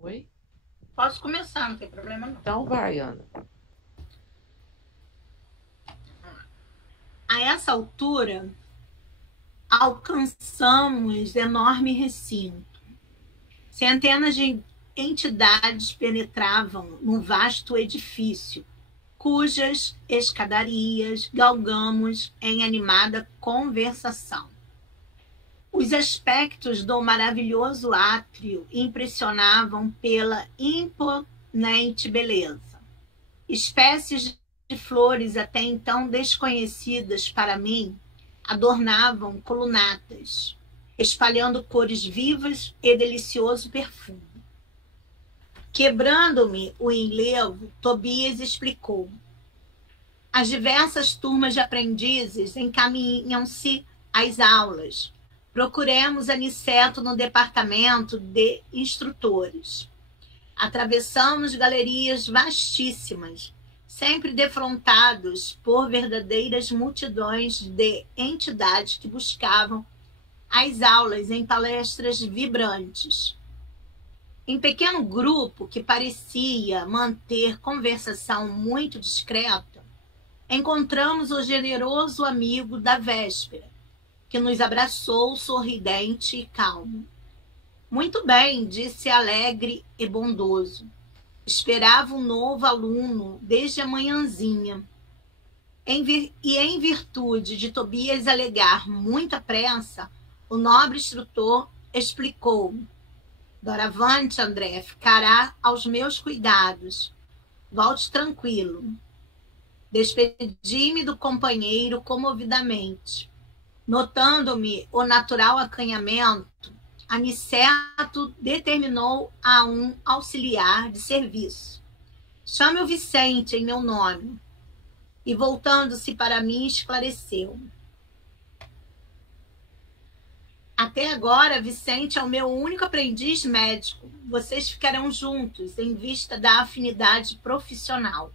Oi? Posso começar, não tem problema não. Então vai, Ana. A essa altura, alcançamos enorme recinto. Centenas de entidades penetravam no vasto edifício, cujas escadarias galgamos em animada conversação. Os aspectos do maravilhoso átrio impressionavam pela imponente beleza. Espécies de flores até então desconhecidas para mim adornavam colunatas, espalhando cores vivas e delicioso perfume. Quebrando-me o enlevo, Tobias explicou. As diversas turmas de aprendizes encaminham-se às aulas. Procuremos Aniceto no departamento de instrutores. Atravessamos galerias vastíssimas, sempre defrontados por verdadeiras multidões de entidades que buscavam as aulas em palestras vibrantes. Em pequeno grupo que parecia manter conversação muito discreta, encontramos o generoso amigo da véspera, que nos abraçou sorridente e calmo. Muito bem, disse alegre e bondoso. Esperava um novo aluno desde a manhãzinha. E em virtude de Tobias alegar muita pressa, o nobre instrutor explicou. Doravante, André, ficará aos meus cuidados. Volte tranquilo. Despedi-me do companheiro comovidamente. Notando-me o natural acanhamento, Aniceto determinou a um auxiliar de serviço. Chame o Vicente em meu nome. E voltando-se para mim, esclareceu. Até agora, Vicente é o meu único aprendiz médico. Vocês ficarão juntos em vista da afinidade profissional.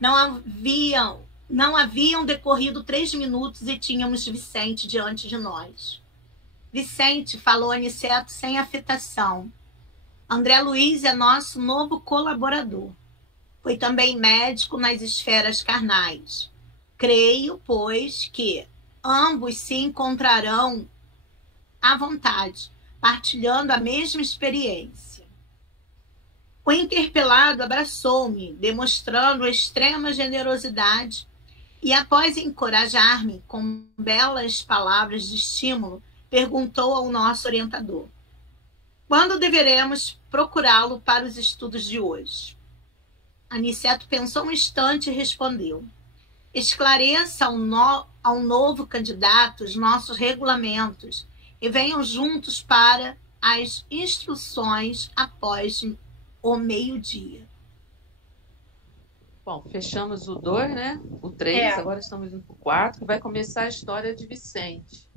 Não haviam decorrido 3 minutos e tínhamos Vicente diante de nós. Vicente, falou Aniceto sem afetação. André Luiz é nosso novo colaborador. Foi também médico nas esferas carnais. Creio, pois, que ambos se encontrarão à vontade, partilhando a mesma experiência. O interpelado abraçou-me, demonstrando extrema generosidade, e após encorajar-me com belas palavras de estímulo, perguntou ao nosso orientador: quando deveremos procurá-lo para os estudos de hoje? Aniceto pensou um instante e respondeu: esclareça ao novo candidato os nossos regulamentos e venham juntos para as instruções após o meio-dia. Bom, fechamos o 2, né? O 3, É. agora estamos indo para o 4, que vai começar a história de Vicente.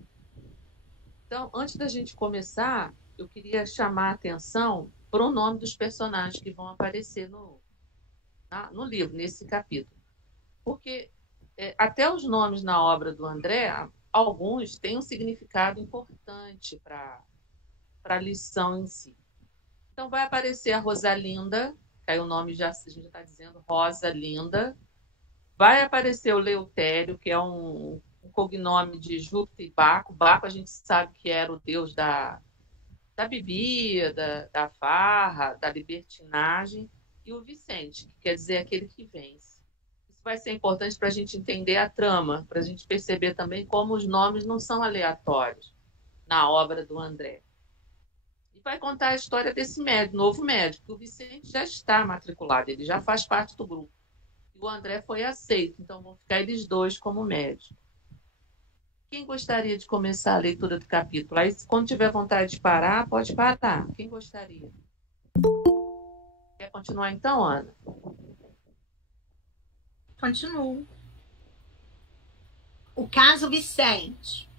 Então, antes da gente começar, eu queria chamar a atenção para o nome dos personagens que vão aparecer no livro, nesse capítulo. Porque até os nomes na obra do André, alguns têm um significado importante para a lição em si. Então, vai aparecer a Rosalinda, que aí o nome a gente já está dizendo Rosa Linda. Vai aparecer o Leutério, que é um cognome de Júpiter e Baco. Baco a gente sabe que era o deus da bebida, da farra, da libertinagem. E o Vicente, que quer dizer aquele que vence. Isso vai ser importante para a gente entender a trama, para a gente perceber também como os nomes não são aleatórios na obra do André. E vai contar a história desse médico, novo médico. O Vicente já está matriculado, ele já faz parte do grupo. E o André foi aceito, então vão ficar eles dois como médicos. Quem gostaria de começar a leitura do capítulo? Aí, quando tiver vontade de parar, pode parar. Quem gostaria? Quer continuar então, Ana? Continuo. O caso Vicente.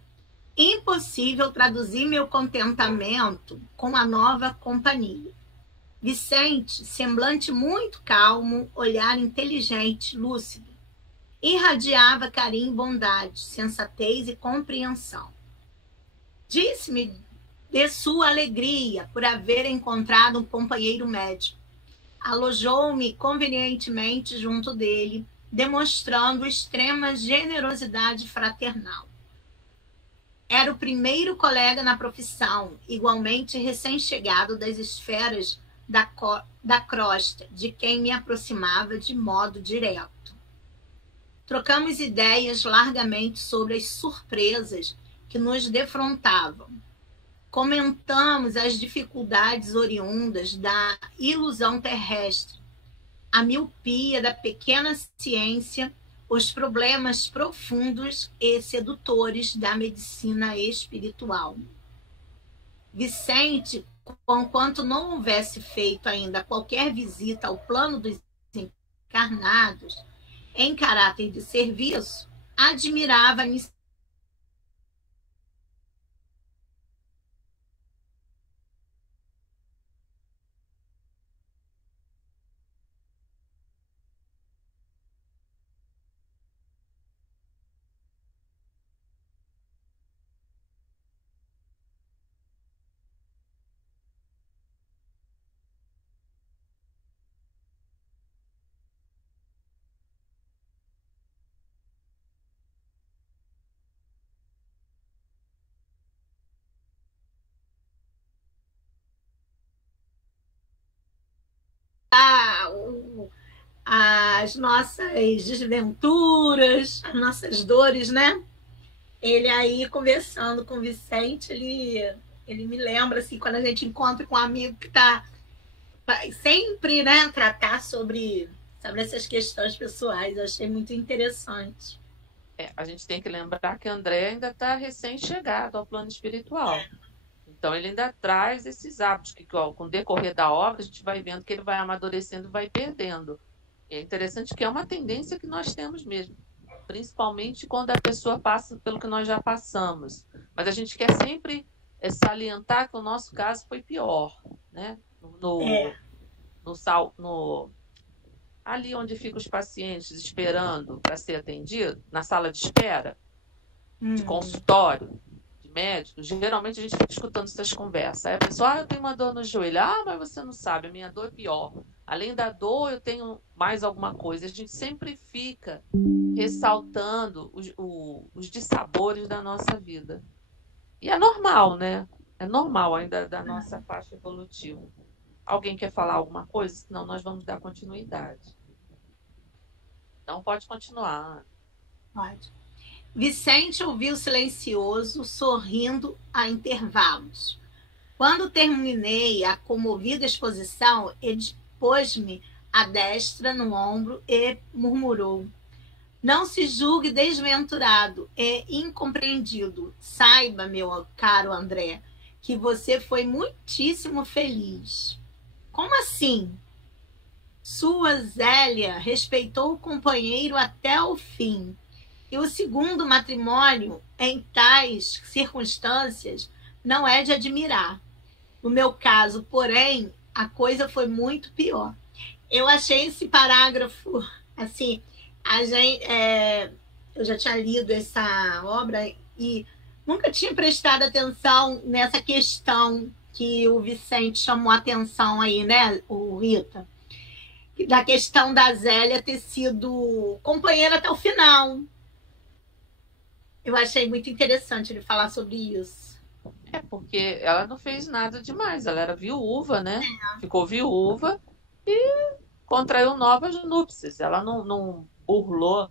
Impossível traduzir meu contentamento com a nova companhia. Vicente, semblante muito calmo, olhar inteligente, lúcido, irradiava carinho, bondade, sensatez e compreensão. Disse-me de sua alegria por haver encontrado um companheiro médico. Alojou-me convenientemente junto dele, demonstrando extrema generosidade fraternal. Era o primeiro colega na profissão, igualmente recém-chegado das esferas da crosta, de quem me aproximava de modo direto. Trocamos ideias largamente sobre as surpresas que nos defrontavam. Comentamos as dificuldades oriundas da ilusão terrestre, a miopia da pequena ciência, os problemas profundos e sedutores da medicina espiritual. Vicente, conquanto não houvesse feito ainda qualquer visita ao plano dos encarnados, em caráter de serviço, admirava-me as nossas desventuras, as nossas dores, né? Ele aí conversando com o Vicente, ele me lembra, assim, quando a gente encontra com um amigo que está sempre, né, tratar sobre essas questões pessoais. Eu achei muito interessante. A gente tem que lembrar que André ainda está recém-chegado ao plano espiritual. Então, ele ainda traz esses hábitos que, com o decorrer da obra, a gente vai vendo que ele vai amadurecendo e vai perdendo. É interessante que é uma tendência que nós temos mesmo, principalmente quando a pessoa passa pelo que nós já passamos. Mas a gente quer sempre salientar que o nosso caso foi pior, né? Ali onde ficam os pacientes esperando para ser atendido, na sala de espera, de consultório, de médicos, geralmente a gente fica escutando essas conversas. Aí a pessoa, eu tenho uma dor no joelho. Mas você não sabe, a minha dor é pior. Além da dor, eu tenho mais alguma coisa. A gente sempre fica ressaltando os dissabores da nossa vida. E é normal, né? É normal ainda da nossa faixa evolutiva. Alguém quer falar alguma coisa? Senão nós vamos dar continuidade. Então pode continuar. Pode. Vicente ouviu silencioso, sorrindo a intervalos. Quando terminei a comovida exposição, ele pôs-me a destra no ombro e murmurou: não se julgue desventurado e incompreendido. Saiba, meu caro André, que você foi muitíssimo feliz. Como assim? Sua Zélia respeitou o companheiro até o fim. E o segundo matrimônio, em tais circunstâncias, não é de admirar. No meu caso, porém, a coisa foi muito pior. Eu achei esse parágrafo, assim, eu já tinha lido essa obra e nunca tinha prestado atenção nessa questão que o Vicente chamou a atenção aí, né, o Rita? Da questão da Zélia ter sido companheira até o final. Eu achei muito interessante ele falar sobre isso. Porque ela não fez nada demais. Ela era viúva, né? Ficou viúva e contraiu novas núpcias. Ela não burlou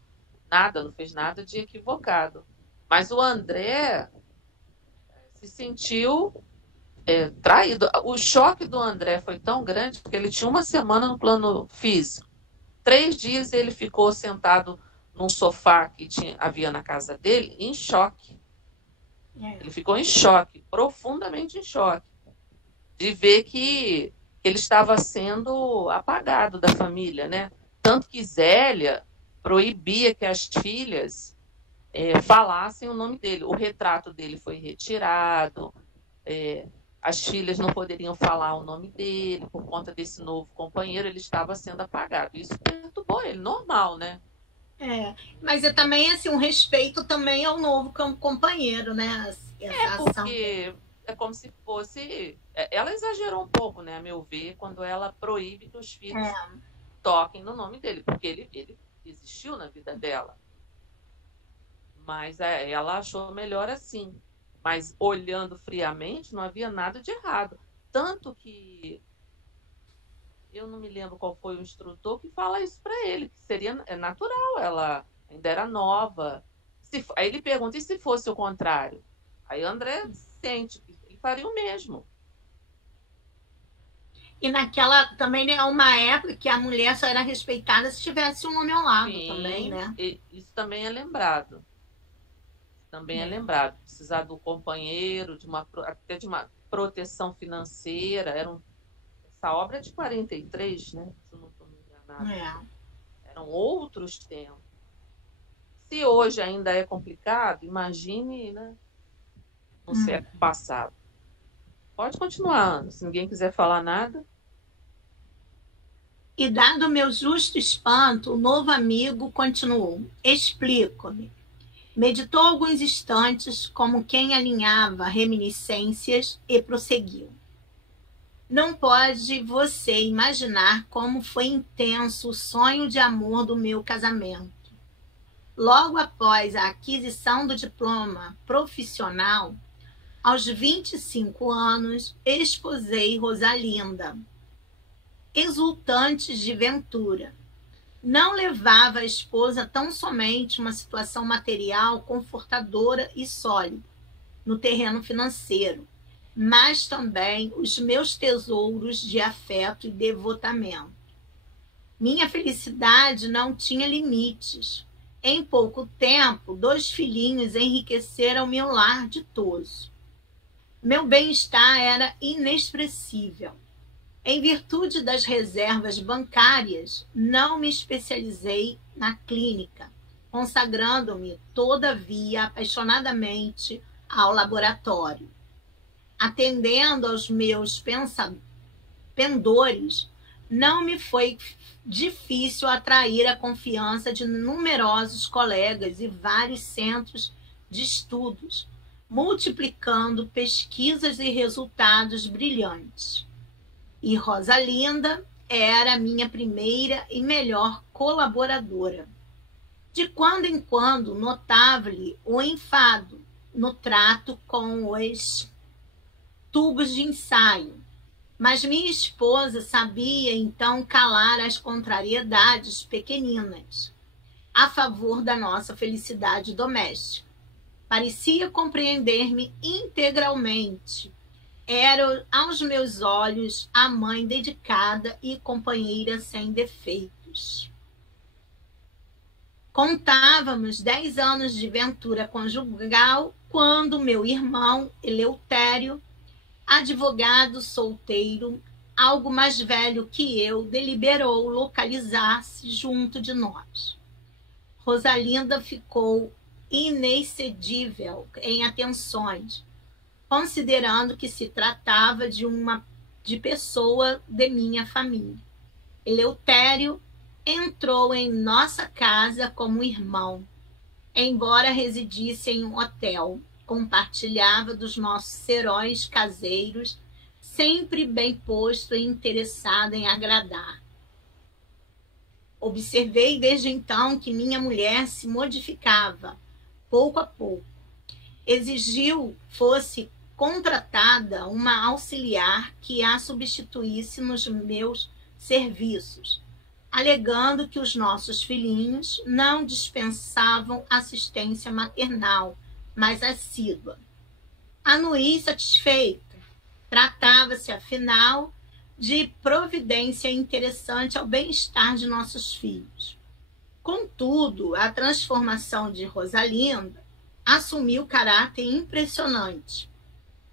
nada, não fez nada de equivocado. Mas o André se sentiu traído. O choque do André foi tão grande porque ele tinha uma semana no plano físico. 3 dias ele ficou sentado num sofá que havia na casa dele, em choque. Ele ficou em choque, profundamente em choque, de ver que ele estava sendo apagado da família, né? Tanto que Zélia proibia que as filhas falassem o nome dele. O retrato dele foi retirado, as filhas não poderiam falar o nome dele, por conta desse novo companheiro, ele estava sendo apagado. Isso perturbou ele, normal, né? Mas é também assim, um respeito também ao novo companheiro, né? Porque é como se fosse... Ela exagerou um pouco, né, a meu ver, quando ela proíbe que os filhos toquem no nome dele, porque ele existiu na vida dela. Mas ela achou melhor assim. Mas olhando friamente, não havia nada de errado. Tanto que eu não me lembro qual foi o instrutor que fala isso para ele, que seria natural, ela ainda era nova. Aí ele pergunta, e se fosse o contrário? Aí o André sente que ele faria o mesmo. E naquela também é uma época que a mulher só era respeitada se tivesse um homem ao lado. Sim, também, né? Isso também é lembrado. Também é lembrado. Precisar do companheiro, até de uma proteção financeira. Essa obra é de 43, né? Se eu não estou me enganado. Eram outros tempos. Se hoje ainda é complicado, imagine, né, no século passado. Pode continuar, Ana, se ninguém quiser falar nada. E dado meu justo espanto, o novo amigo continuou. Explico-me. Meditou alguns instantes, como quem alinhava reminiscências, e prosseguiu. Não pode você imaginar como foi intenso o sonho de amor do meu casamento. Logo após a aquisição do diploma profissional, aos 25 anos, esposei Rosalinda, exultantes de ventura. Não levava a esposa tão somente uma situação material confortadora e sólida no terreno financeiro, mas também os meus tesouros de afeto e devotamento. Minha felicidade não tinha limites. Em pouco tempo, 2 filhinhos enriqueceram meu lar ditoso. Meu bem-estar era inexpressível. Em virtude das reservas bancárias, não me especializei na clínica, consagrando-me, todavia, apaixonadamente ao laboratório. Atendendo aos meus pendores, não me foi difícil atrair a confiança de numerosos colegas e vários centros de estudos, multiplicando pesquisas e resultados brilhantes. E Rosalinda era minha primeira e melhor colaboradora. De quando em quando notava-lhe o enfado no trato com os tubos de ensaio, mas minha esposa sabia então calar as contrariedades pequeninas a favor da nossa felicidade doméstica. Parecia compreender-me integralmente. Era, aos meus olhos, a mãe dedicada e companheira sem defeitos. Contávamos 10 anos de ventura conjugal quando meu irmão, Eleutério, advogado solteiro, algo mais velho que eu, deliberou localizar-se junto de nós. Rosalinda ficou inexcedível em atenções, considerando que se tratava de pessoa de minha família. Eleutério entrou em nossa casa como irmão, embora residisse em um hotel. Compartilhava dos nossos serões caseiros, sempre bem posto e interessado em agradar. Observei desde então que minha mulher se modificava, pouco a pouco. Exigiu fosse contratada uma auxiliar que a substituísse nos meus serviços, alegando que os nossos filhinhos não dispensavam assistência maternal, mas assídua. Anuí satisfeita. Tratava-se, afinal, de providência interessante ao bem-estar de nossos filhos. Contudo, a transformação de Rosalinda assumiu caráter impressionante.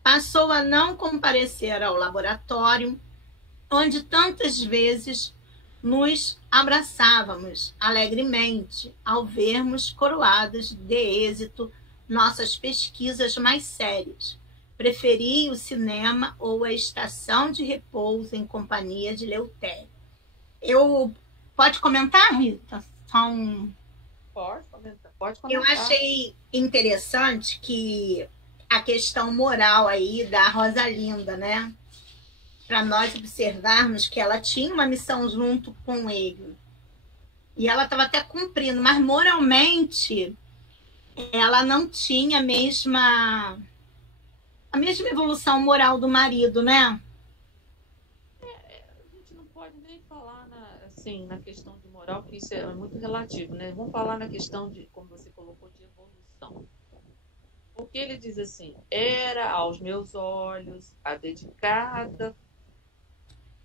Passou a não comparecer ao laboratório, onde tantas vezes nos abraçávamos alegremente ao vermos coroadas de êxito nossas pesquisas mais sérias. Preferi o cinema ou a estação de repouso em companhia de Eleutério. Pode comentar, Rita? Pode comentar. Eu achei interessante que a questão moral aí da Rosalinda, né? Para nós observarmos que ela tinha uma missão junto com ele. E ela estava até cumprindo, mas moralmente ela não tinha a mesma evolução moral do marido, né? A gente não pode nem falar assim, na questão de moral, porque isso é muito relativo, né? Vamos falar na questão de, como você colocou, de evolução. Porque ele diz assim, era aos meus olhos a dedicada,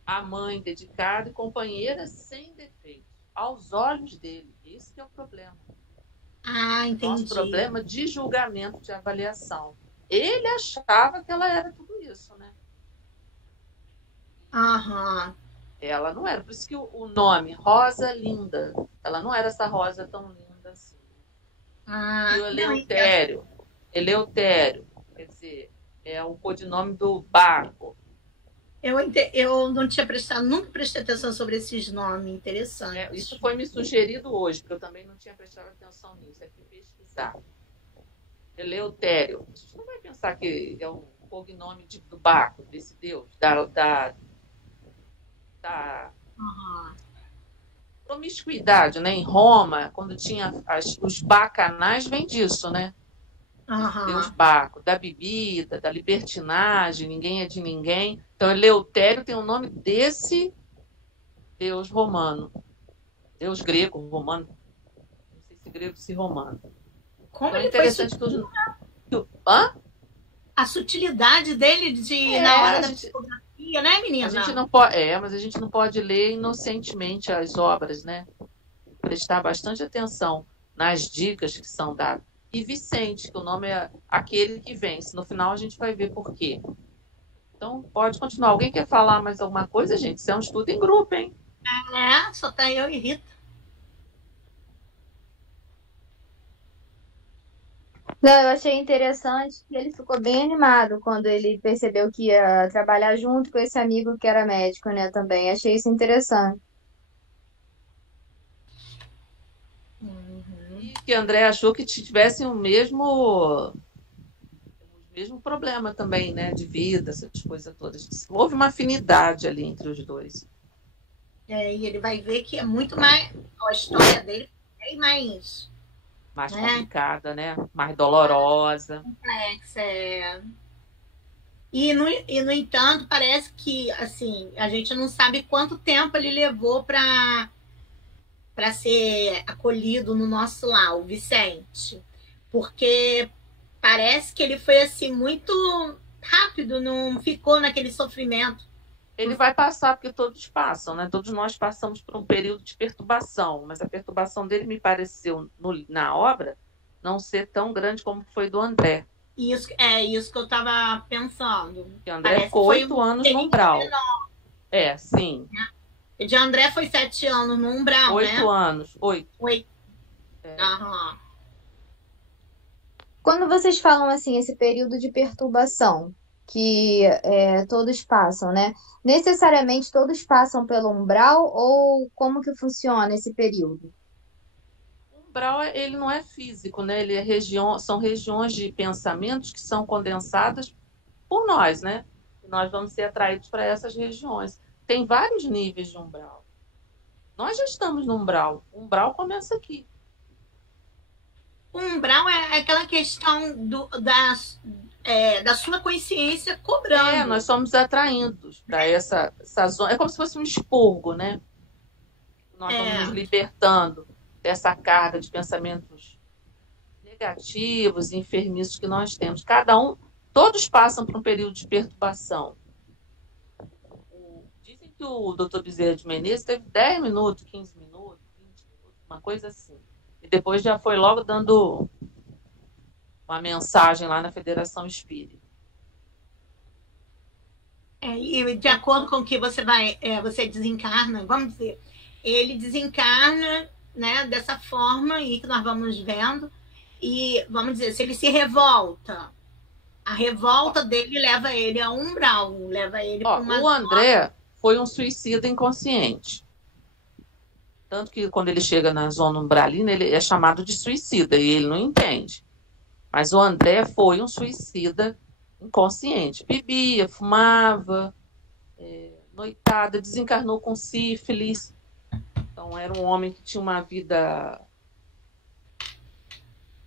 a mãe dedicada e companheira sem defeito. Aos olhos dele. Esse que é o problema. Ah, entendi. Nosso problema de julgamento, de avaliação. Ele achava que ela era tudo isso, né? Aham. Ela não era. Por isso que o nome, Rosalinda, ela não era essa rosa tão linda assim. Ah, E o Eleutério, quer dizer, é o codinome do Baco. Eu não tinha prestado, nunca prestei atenção sobre esses nomes interessantes. Isso foi me sugerido hoje, porque eu também não tinha prestado atenção nisso. É que pesquisar. Eleutério. A gente não vai pensar que é o cognome do Baco, desse deus, da promiscuidade, né? Em Roma, quando tinha os bacanais, vem disso, né? Deus Baco, da bebida, da libertinagem, ninguém é de ninguém. Então, Eleutério tem o nome desse deus romano. Deus grego, romano. Não sei se grego, se romano. Como então, ele interessante foi tudo. Hã? A sutilidade dele na hora da psicografia, né, menina? A gente não pode, mas a gente não pode ler inocentemente as obras, né? Prestar bastante atenção nas dicas que são dadas. E Vicente, que o nome é aquele que vence. No final a gente vai ver por quê. Então, pode continuar. Alguém quer falar mais alguma coisa, gente? Isso é um estudo em grupo, hein? Só tá eu e Rita. Não, eu achei interessante que ele ficou bem animado quando ele percebeu que ia trabalhar junto com esse amigo que era médico, né, também. Achei isso interessante. E que André achou que tivessem o mesmo problema também, né, de vida, essas coisas todas. Houve uma afinidade ali entre os dois. E ele vai ver que é muito mais... A história dele é mais complicada, né? Mais dolorosa. Complexa, E, no entanto, parece que, assim, a gente não sabe quanto tempo ele levou para ser acolhido no nosso lar, o Vicente. Porque parece que ele foi, assim, muito rápido, não ficou naquele sofrimento. Ele vai passar, porque todos passam, né? Todos nós passamos por um período de perturbação, mas a perturbação dele me pareceu, na obra, não ser tão grande como foi do André. Isso que eu estava pensando. Que André ficou 8 anos no umbral. Sim. De André foi 7 anos no umbral, 8 anos. 8. Quando vocês falam assim, esse período de perturbação que todos passam, né? Necessariamente todos passam pelo umbral ou como que funciona esse período? O umbral, ele não é físico, né? Ele são regiões de pensamentos que são condensadas por nós, né? E nós vamos ser atraídos para essas regiões. Tem vários níveis de umbral. Nós já estamos no umbral. O umbral começa aqui. O umbral é aquela questão da sua consciência cobrando. Nós somos atraídos para essa zona. É como se fosse um expurgo, né? Nós vamos nos libertando dessa carga de pensamentos negativos e enfermiços que nós temos. Todos passam por um período de perturbação. Dizem que o Dr. Bezerra de Menezes teve 10 minutos, 15 minutos, 20 minutos, uma coisa assim. E depois já foi logo dando uma mensagem lá na Federação Espírita. E de acordo com que você desencarna, vamos dizer, ele desencarna, né, dessa forma aí que nós vamos vendo, e vamos dizer, se ele se revolta, a revolta dele leva ele a um umbral, leva ele para uma... O André foi um suicida inconsciente. Tanto que quando ele chega na zona umbralina, ele é chamado de suicida, e ele não entende. Mas o André foi um suicida inconsciente. Bebia, fumava, noitada, desencarnou com sífilis. Então era um homem que tinha uma vida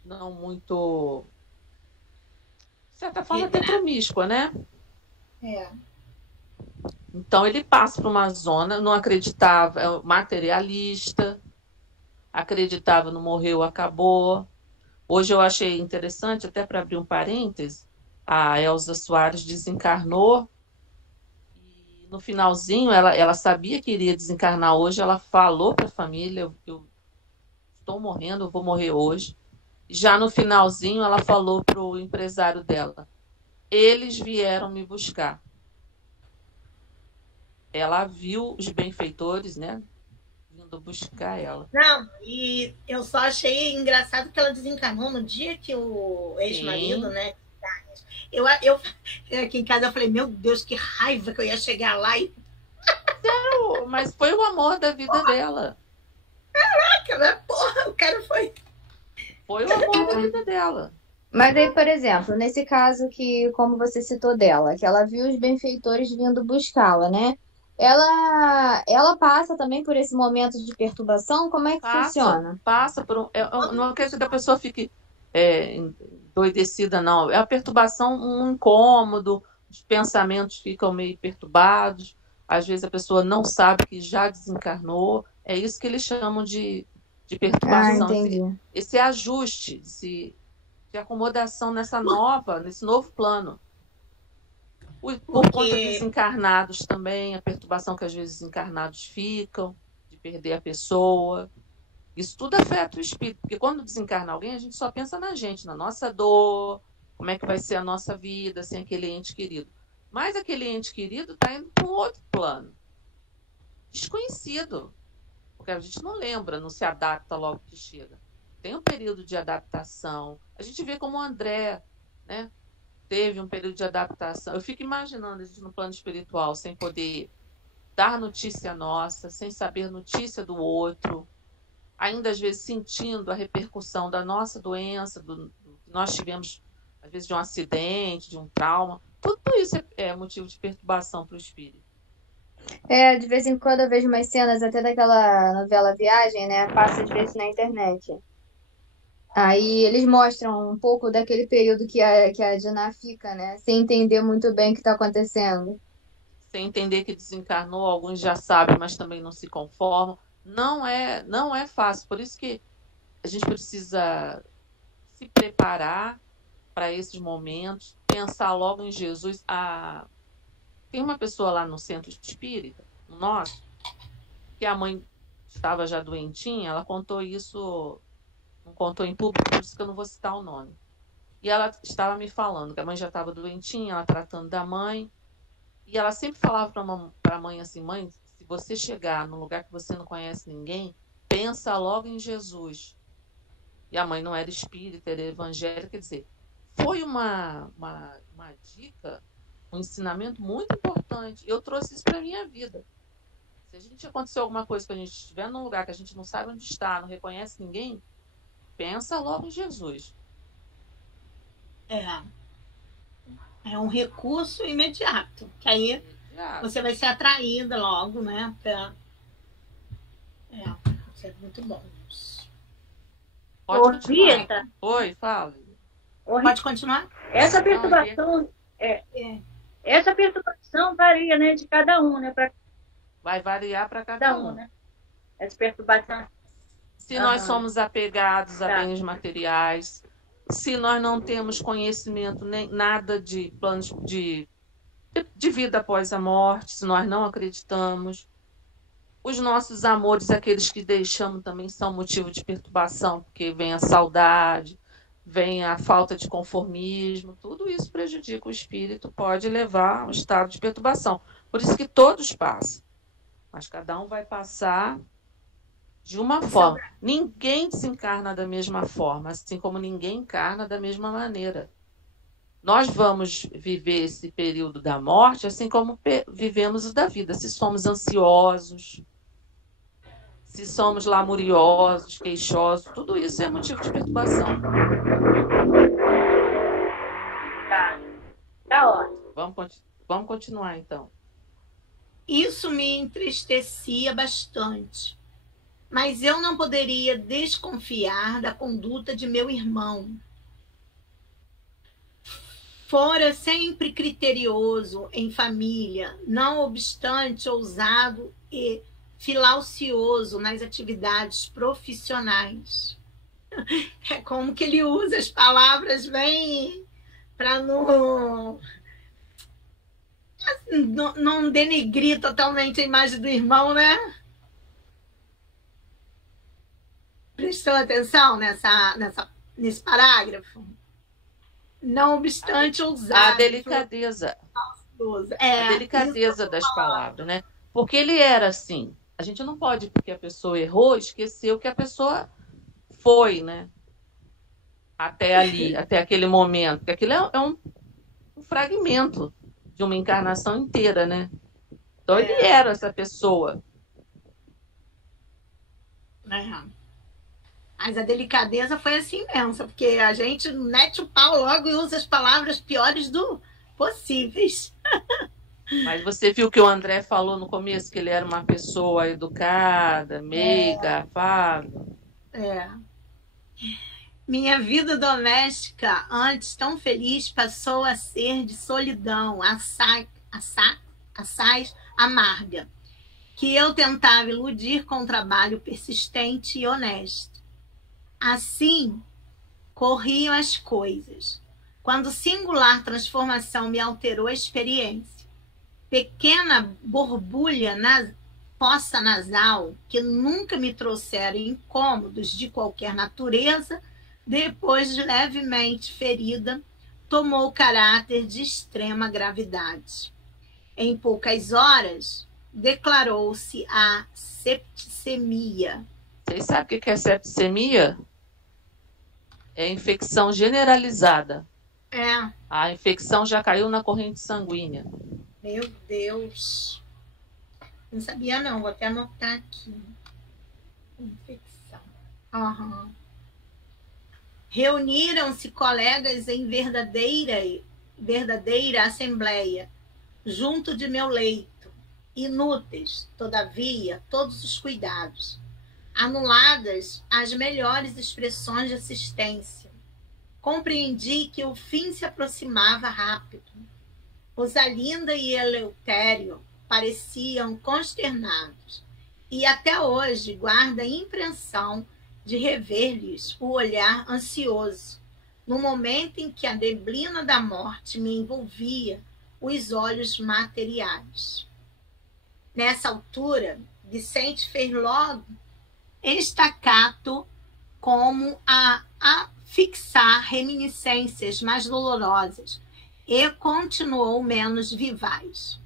não muito, de certa forma, até promíscua, né? Então ele passa por uma zona, não acreditava, materialista, acreditava no morreu, acabou. Hoje eu achei interessante, até para abrir um parêntese, a Elza Soares desencarnou e no finalzinho ela sabia que iria desencarnar hoje, ela falou para a família, eu estou morrendo, eu vou morrer hoje. Já no finalzinho ela falou para o empresário dela, eles vieram me buscar. Ela viu os benfeitores, né, vindo buscar ela. Não, e eu só achei engraçado que ela desencarnou no dia que o ex-marido, né? Eu aqui em casa eu falei, meu Deus, que raiva que eu ia chegar lá e. Mas foi o amor da vida dela. Caraca, porra, o cara foi. Foi o amor da vida dela. Mas aí, por exemplo, nesse caso que, como você citou dela, que ela viu os benfeitores vindo buscá-la, né? Ela passa também por esse momento de perturbação? Como é que funciona? Passa por não quer dizer que a pessoa fique endoidecida, não. É a perturbação, um incômodo, os pensamentos ficam meio perturbados. Às vezes a pessoa não sabe que já desencarnou. É isso que eles chamam de perturbação. Esse ajuste, de acomodação nesse novo plano. Por conta dos encarnados também, a perturbação que às vezes os encarnados ficam, de perder a pessoa. Isso tudo afeta o espírito, porque quando desencarna alguém, a gente só pensa na gente, na nossa dor, como é que vai ser a nossa vida sem aquele ente querido. Mas aquele ente querido está indo para um outro plano, desconhecido, porque a gente não lembra, não se adapta logo que chega. Tem um período de adaptação. A gente vê como o André, né, teve um período de adaptação. Eu fico imaginando a gente no plano espiritual, sem poder dar notícia nossa, sem saber notícia do outro, ainda às vezes sentindo a repercussão da nossa doença, do que nós tivemos, às vezes de um acidente, de um trauma. Tudo isso é motivo de perturbação para o espírito. De vez em quando eu vejo umas cenas até daquela novela Viagem, né? Passa de vez na internet. Aí eles mostram um pouco daquele período que a Diná fica, né? Sem entender muito bem o que está acontecendo. Sem entender que desencarnou, alguns já sabem, mas também não se conformam. Não é fácil. Por isso que a gente precisa se preparar para esses momentos, pensar logo em Jesus. Tem uma pessoa lá no centro espírita, no nosso, que a mãe estava já doentinha, ela contou isso, não contou em público, por isso que eu não vou citar o nome. E ela estava me falando que a mãe já estava doentinha, ela tratando da mãe, e ela sempre falava para a mãe assim, mãe, se você chegar num lugar que você não conhece ninguém, pensa logo em Jesus. E a mãe não era espírita, era evangélica, quer dizer, foi uma dica, um ensinamento muito importante. Eu trouxe isso para a minha vida. Se a gente acontecer alguma coisa, que a gente estiver num lugar que a gente não sabe onde está, não reconhece ninguém, pensa logo em Jesus. É um recurso imediato, que aí você vai ser atraída logo, né? Isso é muito bom. Pode continuar. Rita. Oi, fala. Pode continuar? Essa perturbação, essa perturbação varia, né, de cada um, né? Vai variar para cada um, né? Essa perturbação. Se nós somos apegados a bens materiais, se nós não temos conhecimento nem nada de planos de vida após a morte, se nós não acreditamos, os nossos amores, aqueles que deixamos, também são motivo de perturbação, porque vem a saudade, vem a falta de conformismo, tudo isso prejudica o espírito, pode levar a um estado de perturbação. Por isso que todos passam, mas cada um vai passar de uma forma. Ninguém desencarna da mesma forma, assim como ninguém encarna da mesma maneira. Nós vamos viver esse período da morte assim como vivemos o da vida. Se somos ansiosos, se somos lamuriosos, queixosos, tudo isso é motivo de perturbação. Tá ótimo. Vamos continuar, então. Isso me entristecia bastante, mas eu não poderia desconfiar da conduta de meu irmão. Fora sempre criterioso em família, não obstante ousado e filaucioso nas atividades profissionais. É como que ele usa as palavras bem para não denegrir totalmente a imagem do irmão, né? Prestou atenção nesse parágrafo? Não obstante ousado. A delicadeza. A delicadeza das palavras, né? Porque ele era assim. A gente não pode, porque a pessoa errou, esquecer o que a pessoa foi, né? Até ali, até aquele momento. Porque aquilo é um fragmento de uma encarnação inteira, né? Então ele era essa pessoa. Mas a delicadeza foi assim imensa, porque a gente mete o pau logo e usa as palavras piores possíveis. Mas você viu que o André falou no começo que ele era uma pessoa educada, meiga, afável. Minha vida doméstica, antes tão feliz, passou a ser de solidão, assaz amarga, que eu tentava iludir com trabalho persistente e honesto. Assim corriam as coisas, quando singular transformação me alterou a experiência. Pequena borbulha na fossa nasal, que nunca me trouxeram incômodos de qualquer natureza, depois de levemente ferida, tomou caráter de extrema gravidade. Em poucas horas, declarou-se a septicemia. Vocês sabem o que é septicemia? É infecção generalizada. A infecção já caiu na corrente sanguínea. Meu Deus. Não sabia não, vou até anotar aqui. Infecção. Reuniram-se colegas em verdadeira assembleia, junto de meu leito. Inúteis, todavia, todos os cuidados. Anuladas as melhores expressões de assistência. Compreendi que o fim se aproximava rápido. Rosalinda e Eleutério pareciam consternados, e até hoje guardo a impressão de rever-lhes o olhar ansioso, no momento em que a neblina da morte me envolvia os olhos materiais. Nessa altura, Vicente fez logo estacato como a fixar reminiscências mais dolorosas, e continuou menos vivaz.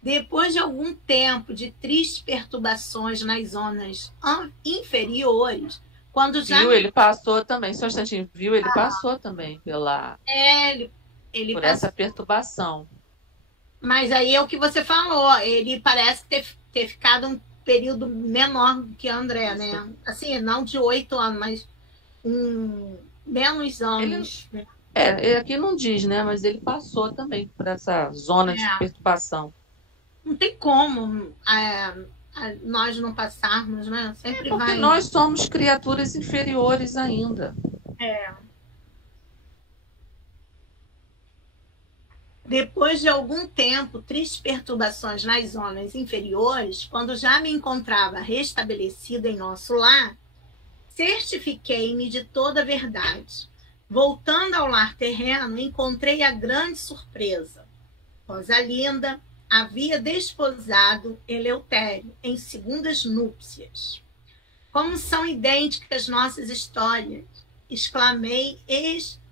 Depois de algum tempo de tristes perturbações nas zonas inferiores, quando já... Viu, ele passou também, só um instantinho, viu? Ele passou também por essa perturbação. Mas aí é o que você falou, ele parece ter ficado um período menor que André, né? Assim, não de 8 anos, mas menos anos. Aqui não diz, né? Mas ele passou também por essa zona de perturbação. Não tem como nós não passarmos, né? Sempre porque nós somos criaturas inferiores ainda. Depois de algum tempo, tristes perturbações nas zonas inferiores, quando já me encontrava restabelecida em nosso lar, certifiquei-me de toda a verdade. Voltando ao lar terreno, encontrei a grande surpresa. Rosalinda havia desposado Eleutério em segundas núpcias. Como são idênticas nossas histórias, exclamei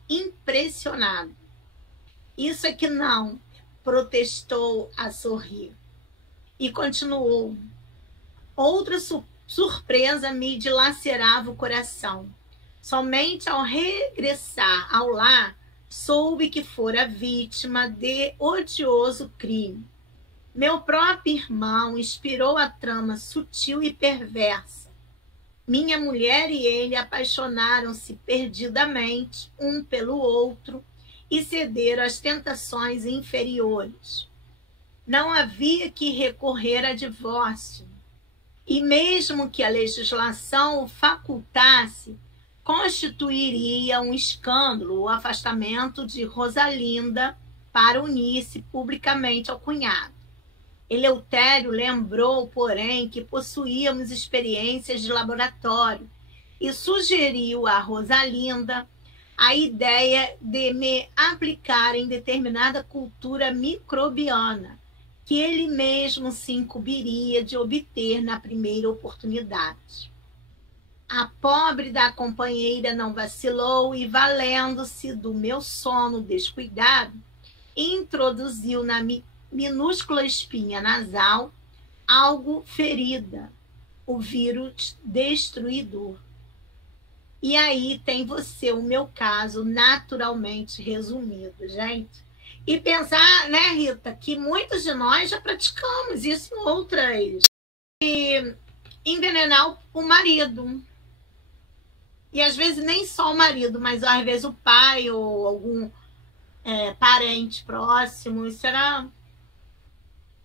impressionado. Isso é que não, protestou a sorrir. E continuou. Outra surpresa me dilacerava o coração. Somente ao regressar ao lar, soube que fora vítima de odioso crime. Meu próprio irmão inspirou a trama sutil e perversa. Minha mulher e ele apaixonaram-se perdidamente um pelo outro e ceder às tentações inferiores. Não havia que recorrer a divórcio, e mesmo que a legislação o facultasse, constituiria um escândalo o afastamento de Rosalinda para unir-se publicamente ao cunhado. Eleutério lembrou, porém, que possuíamos experiências de laboratório e sugeriu a Rosalinda a ideia de me aplicar em determinada cultura microbiana, que ele mesmo se incumbiria de obter na primeira oportunidade. A pobre da companheira não vacilou e, valendo-se do meu sono descuidado, introduziu na minúscula espinha nasal algo ferida, o vírus destruidor. E aí tem você, o meu caso, naturalmente resumido, gente. E pensar, né, Rita, que muitos de nós já praticamos isso em outras. E envenenar o marido. E às vezes nem só o marido, mas às vezes o pai ou algum parente próximo. Isso era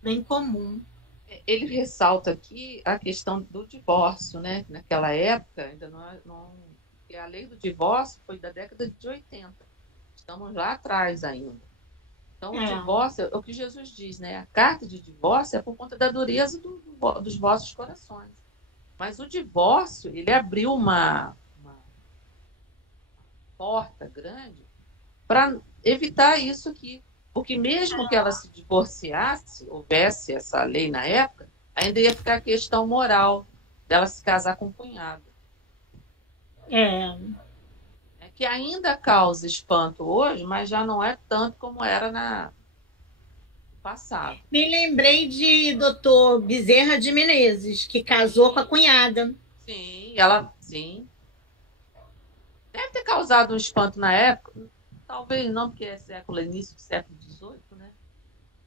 bem comum. Ele ressalta aqui a questão do divórcio, né? Naquela época, ainda não a lei do divórcio foi da década de 80. Estamos lá atrás ainda. Então, o divórcio, é o que Jesus diz, né? A carta de divórcio é por conta da dureza dos vossos corações. Mas o divórcio, ele abriu uma porta grande para evitar isso aqui. Porque mesmo que ela se divorciasse, houvesse essa lei na época, ainda ia ficar a questão moral dela se casar com o cunhado. É que ainda causa espanto hoje, mas já não é tanto como era no passado. Me lembrei de Dr. Bezerra de Menezes, que casou com a cunhada. Sim. Deve ter causado um espanto na época. Talvez não, porque é início do século XVIII, né?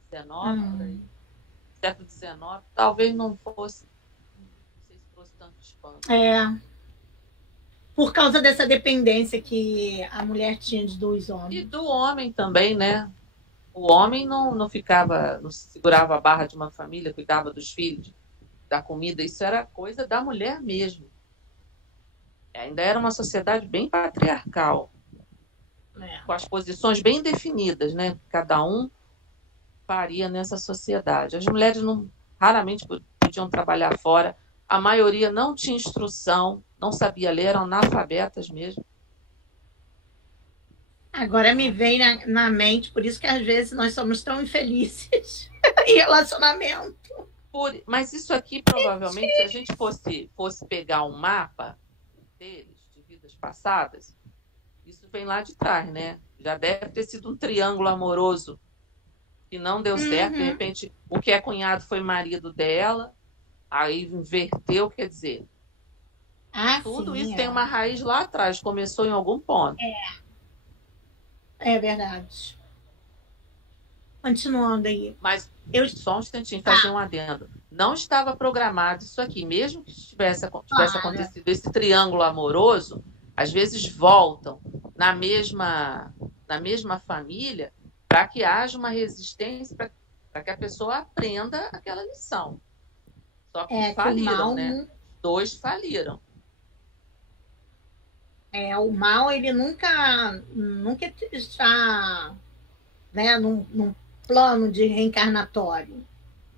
XIX, por aí. Século XIX. Talvez não fosse. Não sei se fosse tanto espanto. Por causa dessa dependência que a mulher tinha de dois homens. E do homem também, né? O homem não ficava, não segurava a barra de uma família, cuidava dos filhos, da comida. Isso era coisa da mulher mesmo. Ainda era uma sociedade bem patriarcal. Com as posições bem definidas, né? Cada um faria nessa sociedade. As mulheres raramente podiam trabalhar fora. A maioria não tinha instrução, não sabia ler, eram analfabetas mesmo. Agora me vem na mente, por isso que às vezes nós somos tão infelizes em relacionamento. Mas isso aqui, provavelmente, se a gente fosse pegar um mapa deles, de vidas passadas, isso vem lá de trás, né? Já deve ter sido um triângulo amoroso que não deu certo. De repente, o que é cunhado foi marido dela, aí inverteu, quer dizer... tudo isso tem uma raiz lá atrás, começou em algum ponto. É verdade. Continuando aí. Mas só um instantinho, fazer um adendo. Não estava programado isso aqui. Mesmo que tivesse acontecido esse triângulo amoroso, às vezes voltam na mesma família para que haja uma resistência, para que a pessoa aprenda aquela lição. Só que faliram, né? Dois faliram. O mal, ele nunca está, né, num plano de reencarnatório.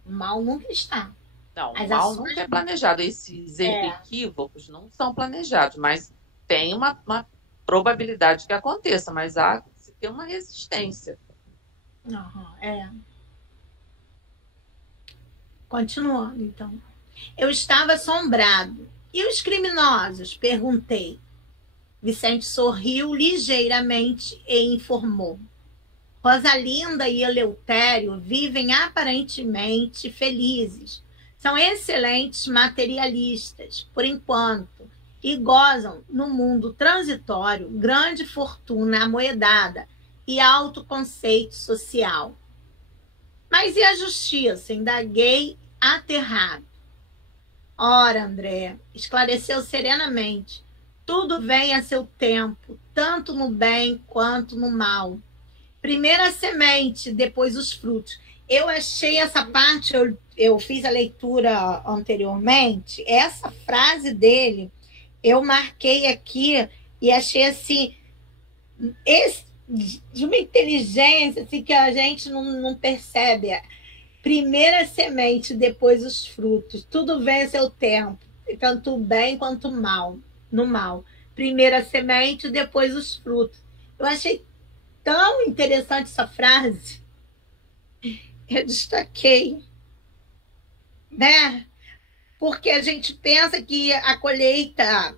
O mal nunca está. Não, o mal nunca é planejado. Esses equívocos não são planejados, mas tem uma probabilidade que aconteça, mas há se ter uma resistência. Continuando, então. Eu estava assombrado. E os criminosos? Perguntei. Vicente sorriu ligeiramente e informou. Rosalinda e Eleutério vivem aparentemente felizes. São excelentes materialistas, por enquanto, e gozam, no mundo transitório, grande fortuna amoedada e alto conceito social. Mas e a justiça? Indaguei aterrado. Ora, André, esclareceu serenamente. Tudo vem a seu tempo, tanto no bem quanto no mal. primeira semente, depois os frutos. Eu achei essa parte, eu fiz a leitura anteriormente, essa frase dele, eu marquei aqui e achei assim, de uma inteligência assim, que a gente não percebe. Primeira semente, depois os frutos. Tudo vem a seu tempo, tanto o bem quanto o mal, no mal. Primeira semente, depois os frutos. Eu achei tão interessante essa frase. Eu destaquei, né? Porque a gente pensa que a colheita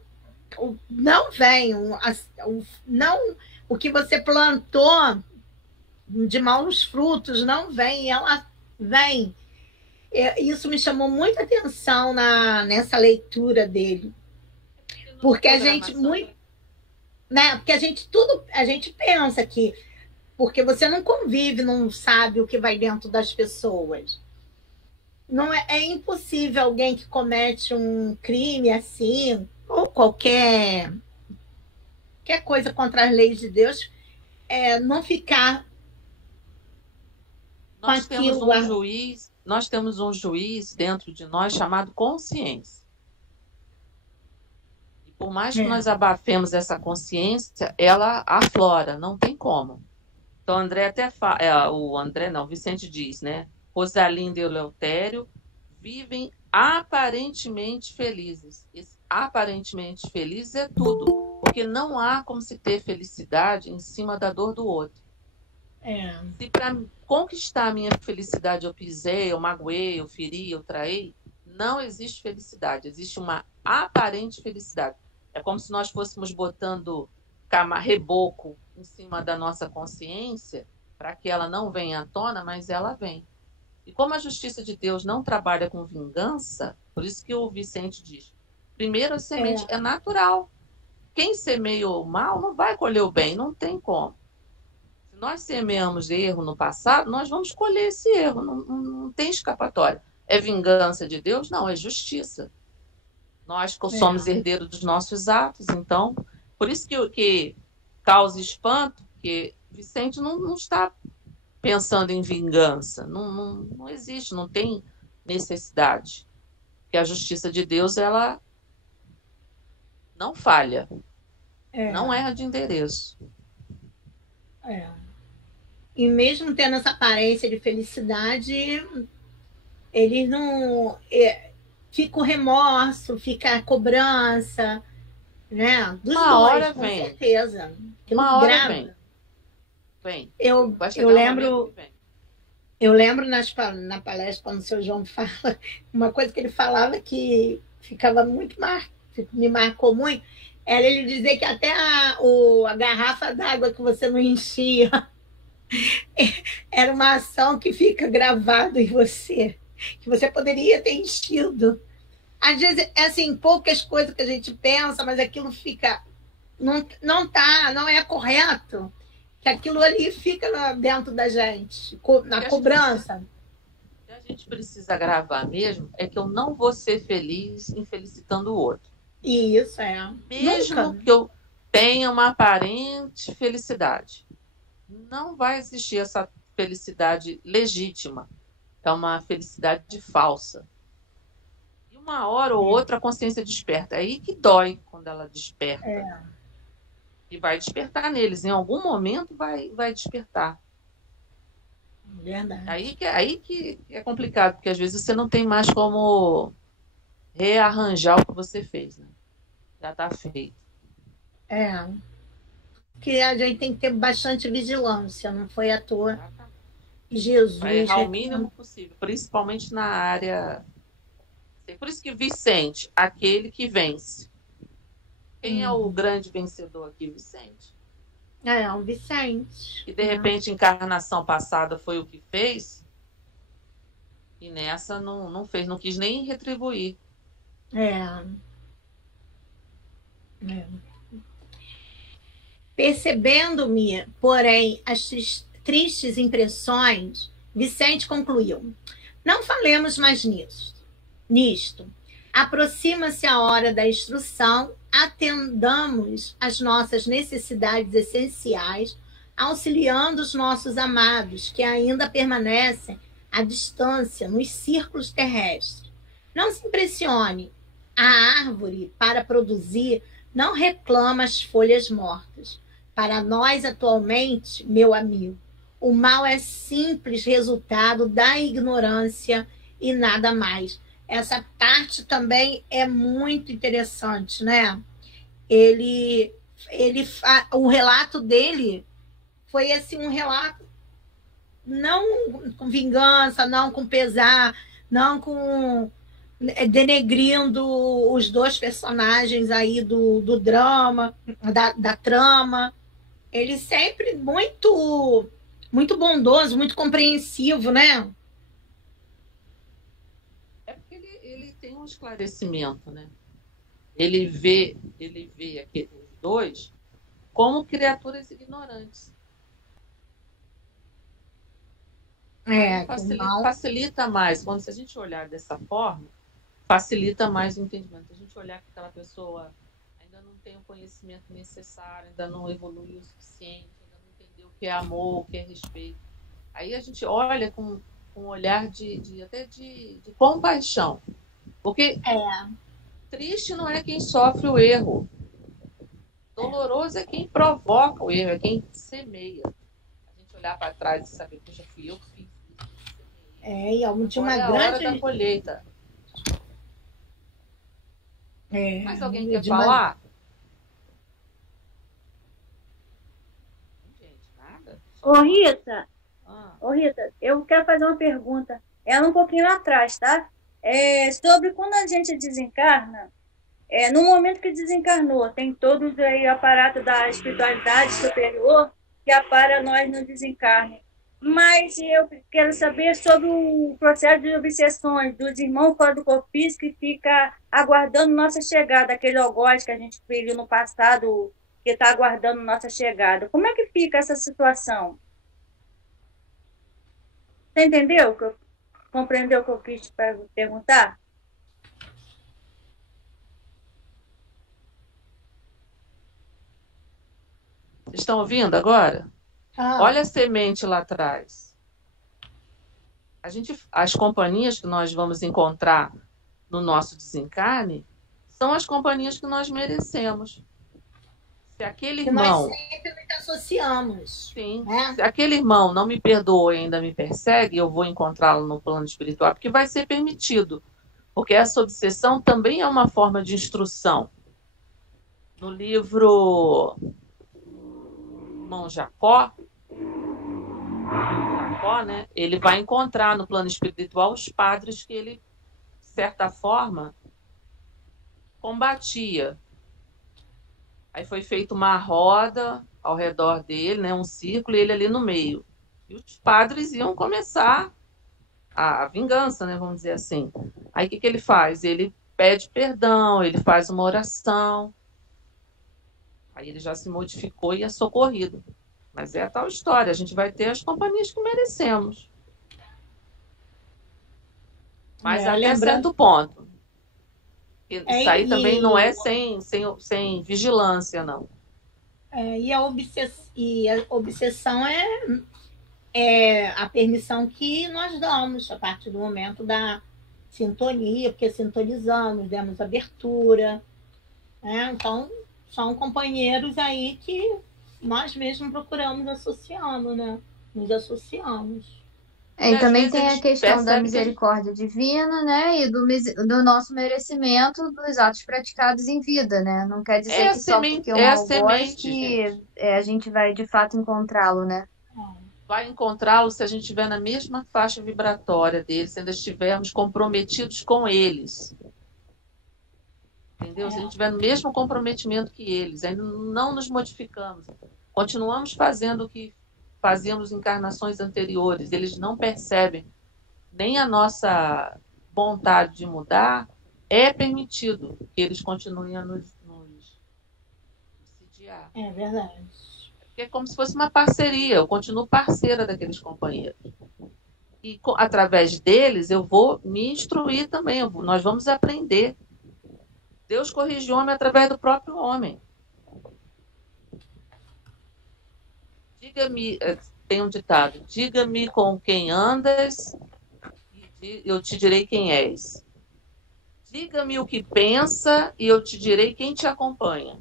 não vem, não, o que você plantou de maus frutos não vem, ela vem. Isso me chamou muita atenção nessa leitura dele. Porque a gente muito, né? Porque a gente pensa que porque você não convive, não sabe o que vai dentro das pessoas. Não é impossível alguém que comete um crime assim, ou qualquer coisa contra as leis de Deus, não ficar nós temos um juiz dentro de nós chamado consciência. E por mais que nós abafemos essa consciência, ela aflora, não tem como. Então, o Vicente diz, né? Rosalinda e Eleutério vivem aparentemente felizes. Esse aparentemente felizes é tudo, porque não há como se ter felicidade em cima da dor do outro. Se para conquistar a minha felicidade eu pisei, eu magoei, eu feri, eu traí, não existe felicidade, existe uma aparente felicidade. É como se nós fôssemos botando reboco em cima da nossa consciência para que ela não venha à tona, mas ela vem. E como a justiça de Deus não trabalha com vingança, por isso que o Vicente diz, primeiro a semente é natural. Quem semeou o mal não vai colher o bem, não tem como. Se nós semeamos erro no passado, nós vamos colher esse erro, não tem escapatória. É vingança de Deus? Não, é justiça. Nós somos herdeiros dos nossos atos, então, por isso que causa espanto, porque Vicente não está pensando em vingança, não existe, não tem necessidade. Porque a justiça de Deus, ela não falha, não erra de endereço. E mesmo tendo essa aparência de felicidade, ele não... fica o remorso, fica a cobrança, né? Dos uma dois, hora com vem. certeza. Uma hora vem. Eu lembro na palestra, quando o seu João fala, uma coisa que ele falava que ficava muito me marcou muito, era ele dizer que até a garrafa d'água que você não enchia era uma ação que fica gravada em você, que você poderia ter enchido. Às vezes, assim, poucas coisas que a gente pensa, mas aquilo fica... Não é correto, que aquilo ali fica dentro da gente, na cobrança. O que a gente precisa gravar mesmo é que eu não vou ser feliz infelicitando o outro. Isso, Mesmo que eu tenha uma aparente felicidade. Não vai existir essa felicidade legítima. É uma felicidade falsa. E uma hora ou outra a consciência desperta. É aí que dói quando ela desperta. E vai despertar neles. Em algum momento vai despertar. Verdade. Aí que é complicado, porque às vezes você não tem mais como rearranjar o que você fez, né? Já está feito. Que a gente tem que ter bastante vigilância, não foi à toa. Jesus. Vai errar o mínimo possível, principalmente na área. Por isso que Vicente, aquele que vence. Quem é o grande vencedor aqui? Vicente. Um Vicente. E de repente, encarnação passada foi o que fez, e nessa não fez, não quis nem retribuir. Percebendo-me, porém, as tristes impressões, Vicente concluiu: não falemos mais nisto. Aproxima-se a hora da instrução, atendamos às nossas necessidades essenciais, auxiliando os nossos amados que ainda permanecem à distância nos círculos terrestres. Não se impressione, a árvore, para produzir, não reclama as folhas mortas. Para nós, atualmente, meu amigo, o mal é simples resultado da ignorância e nada mais. Essa parte também é muito interessante, né? O relato dele foi assim, um relato não com vingança, não com pesar, não com denegrindo os dois personagens aí do drama, da trama. Ele sempre muito bondoso, muito compreensivo, né? É porque ele tem um esclarecimento, né? Ele vê aqueles dois como criaturas ignorantes. Facilita mais. Quando a gente olhar dessa forma, facilita mais o entendimento. A gente olhar que aquela pessoa ainda não tem o conhecimento necessário, ainda não evoluiu o suficiente, ainda não entendeu o que é amor, o que é respeito. Aí a gente olha com um olhar até de compaixão. Porque triste não é quem sofre o erro. Doloroso é quem provoca o erro, é quem semeia. A gente olhar para trás e saber, poxa, fui eu que fiz isso. E tinha uma grande hora da colheita. Mas alguém quer falar? Gente, nada. Ô Rita, eu quero fazer uma pergunta. Ela um pouquinho lá atrás, tá? Sobre quando a gente desencarna, no momento que desencarnou, tem todos aí o aparato da espiritualidade superior que apara nós no desencarne. Mas eu quero saber sobre o processo de obsessões dos irmãos fora do corpo físico que fica aguardando nossa chegada, aquele algoz que a gente viu no passado, que está aguardando nossa chegada. Como é que fica essa situação? Você entendeu? Compreendeu o que eu quis perguntar? Vocês estão ouvindo agora? Olha a semente lá atrás. As companhias que nós vamos encontrar no nosso desencarne são as companhias que nós merecemos. Se aquele irmão... Nós sempre nos associamos. Sim. Né? Se aquele irmão não me perdoa e ainda me persegue, eu vou encontrá-lo no plano espiritual, porque vai ser permitido. Porque essa obsessão também é uma forma de instrução. No livro Irmão Jacó, né, ele vai encontrar no plano espiritual os padres que ele, de certa forma, combatia. Aí foi feita uma roda ao redor dele, né, um círculo, e ele ali no meio. E os padres iam começar a vingança, né, vamos dizer assim. Aí o que ele faz? Ele pede perdão, ele faz uma oração. Aí ele já se modificou e é socorrido. Mas é a tal história, a gente vai ter as companhias que merecemos. Mas até certo ponto. Isso aí também não é sem vigilância, não. E a obsessão é a permissão que nós damos a partir do momento da sintonia, porque sintonizamos, demos abertura. Né? Então, são companheiros aí que nós mesmos procuramos associando, né? Nos associamos. E também tem a questão da misericórdia divina, né? E do nosso merecimento dos atos praticados em vida, né? Não quer dizer que só porque um algoz que a gente vai de fato encontrá-lo, né? Vai encontrá-lo se a gente estiver na mesma faixa vibratória deles, se ainda estivermos comprometidos com eles. Entendeu? Se a gente tiver no mesmo comprometimento que eles, ainda não nos modificamos. Continuamos fazendo o que fazíamos em encarnações anteriores. Eles não percebem nem a nossa vontade de mudar. É permitido que eles continuem a nos subsidiar. É verdade. Porque é como se fosse uma parceria. Eu continuo parceira daqueles companheiros. E através deles eu vou me instruir também. Nós vamos aprender. Deus corrige o homem através do próprio homem. Diga-me, tem um ditado, diga-me com quem andas e eu te direi quem és. Diga-me o que pensa e eu te direi quem te acompanha.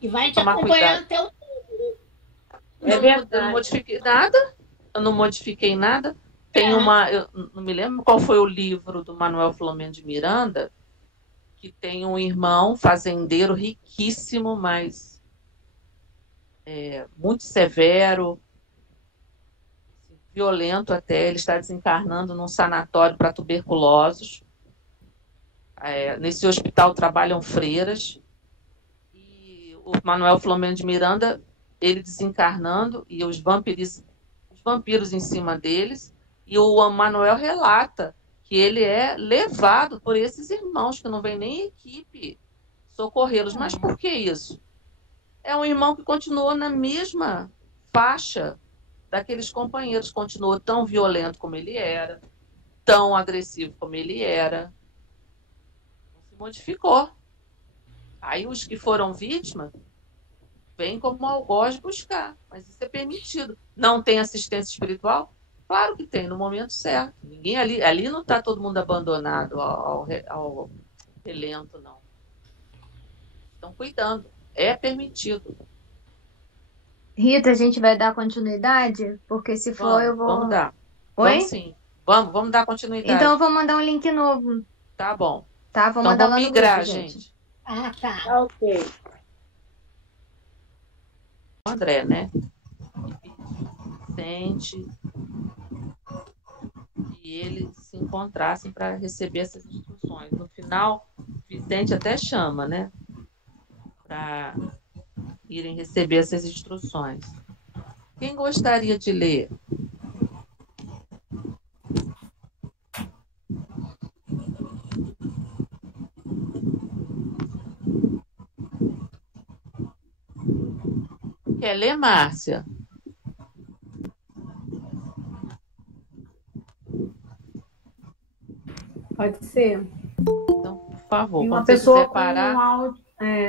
E vai te Tomar acompanhar cuidado. até o... É Eu verdade. não modifiquei nada. Eu não modifiquei nada. Tem eu não me lembro qual foi o livro do Manuel Filomeno de Miranda, que tem um irmão fazendeiro riquíssimo, mas muito severo, violento até. Ele está desencarnando num sanatório para tuberculosos. Nesse hospital trabalham freiras. E o Manuel Filomeno de Miranda, ele desencarnando e os vampiros em cima deles. E o Manuel relata que ele é levado por esses irmãos, que não vem nem equipe socorrê-los. Mas por que isso? É um irmão que continuou na mesma faixa daqueles companheiros, continuou tão violento como ele era, tão agressivo como ele era. Não se modificou. Aí os que foram vítimas vêm como algoz buscar, mas isso é permitido. Não tem assistência espiritual? Claro que tem, no momento certo. Ninguém ali não está todo mundo abandonado ao relento, não. Estão cuidando. É permitido. Rita, a gente vai dar continuidade? Porque se for, eu vou... Vamos dar. Oi? Vamos sim. Vamos dar continuidade. Então eu vou mandar um link novo. Tá bom. Tá? Vou Então mandar vamos lá no migrar, grupo, gente. Ah, tá. Ok. O André, né? Vicente. E eles se encontrassem para receber essas instruções. No final, Vicente até chama, né? Para irem receber essas instruções. Quem gostaria de ler? Quer ler, Márcia? Pode ser. Então, por favor, Tem uma quando você pessoa quiser com parar, um áudio.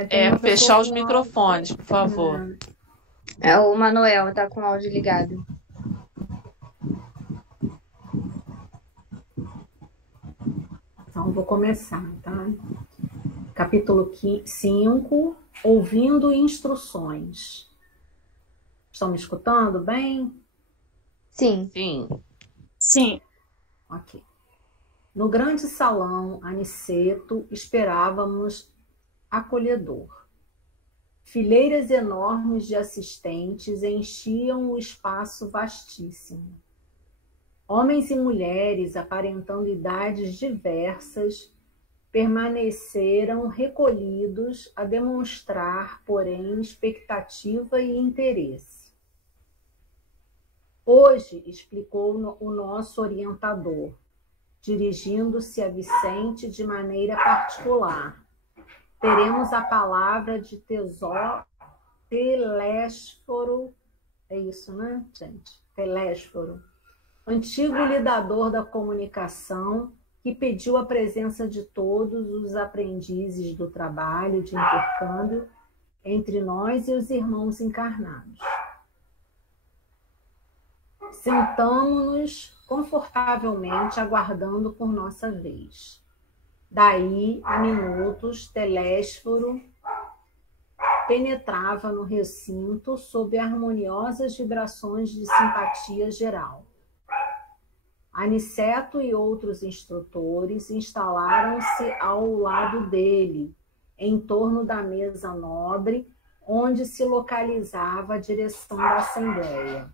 Tem uma fechar pessoa os com microfones, por favor. áudio. O Manuel tá com o áudio ligado. Então, vou começar, tá? Capítulo 5, ouvindo instruções. Estão me escutando bem? Sim. Sim. Sim. Ok. No grande salão, Aniceto, esperávamos acolhedor. Fileiras enormes de assistentes enchiam o espaço vastíssimo. Homens e mulheres, aparentando idades diversas, permaneceram recolhidos a demonstrar, porém, expectativa e interesse. Hoje, explicou o nosso orientador, dirigindo-se a Vicente de maneira particular, teremos a palavra de Telésforo, é isso, né, gente? Telésforo, antigo lidador da comunicação, que pediu a presença de todos os aprendizes do trabalho de intercâmbio entre nós e os irmãos encarnados. Sentamo-nos confortavelmente, aguardando por nossa vez. Daí, a minutos, Telésforo penetrava no recinto sob harmoniosas vibrações de simpatia geral. Aniceto e outros instrutores instalaram-se ao lado dele, em torno da mesa nobre, onde se localizava a direção da Assembleia.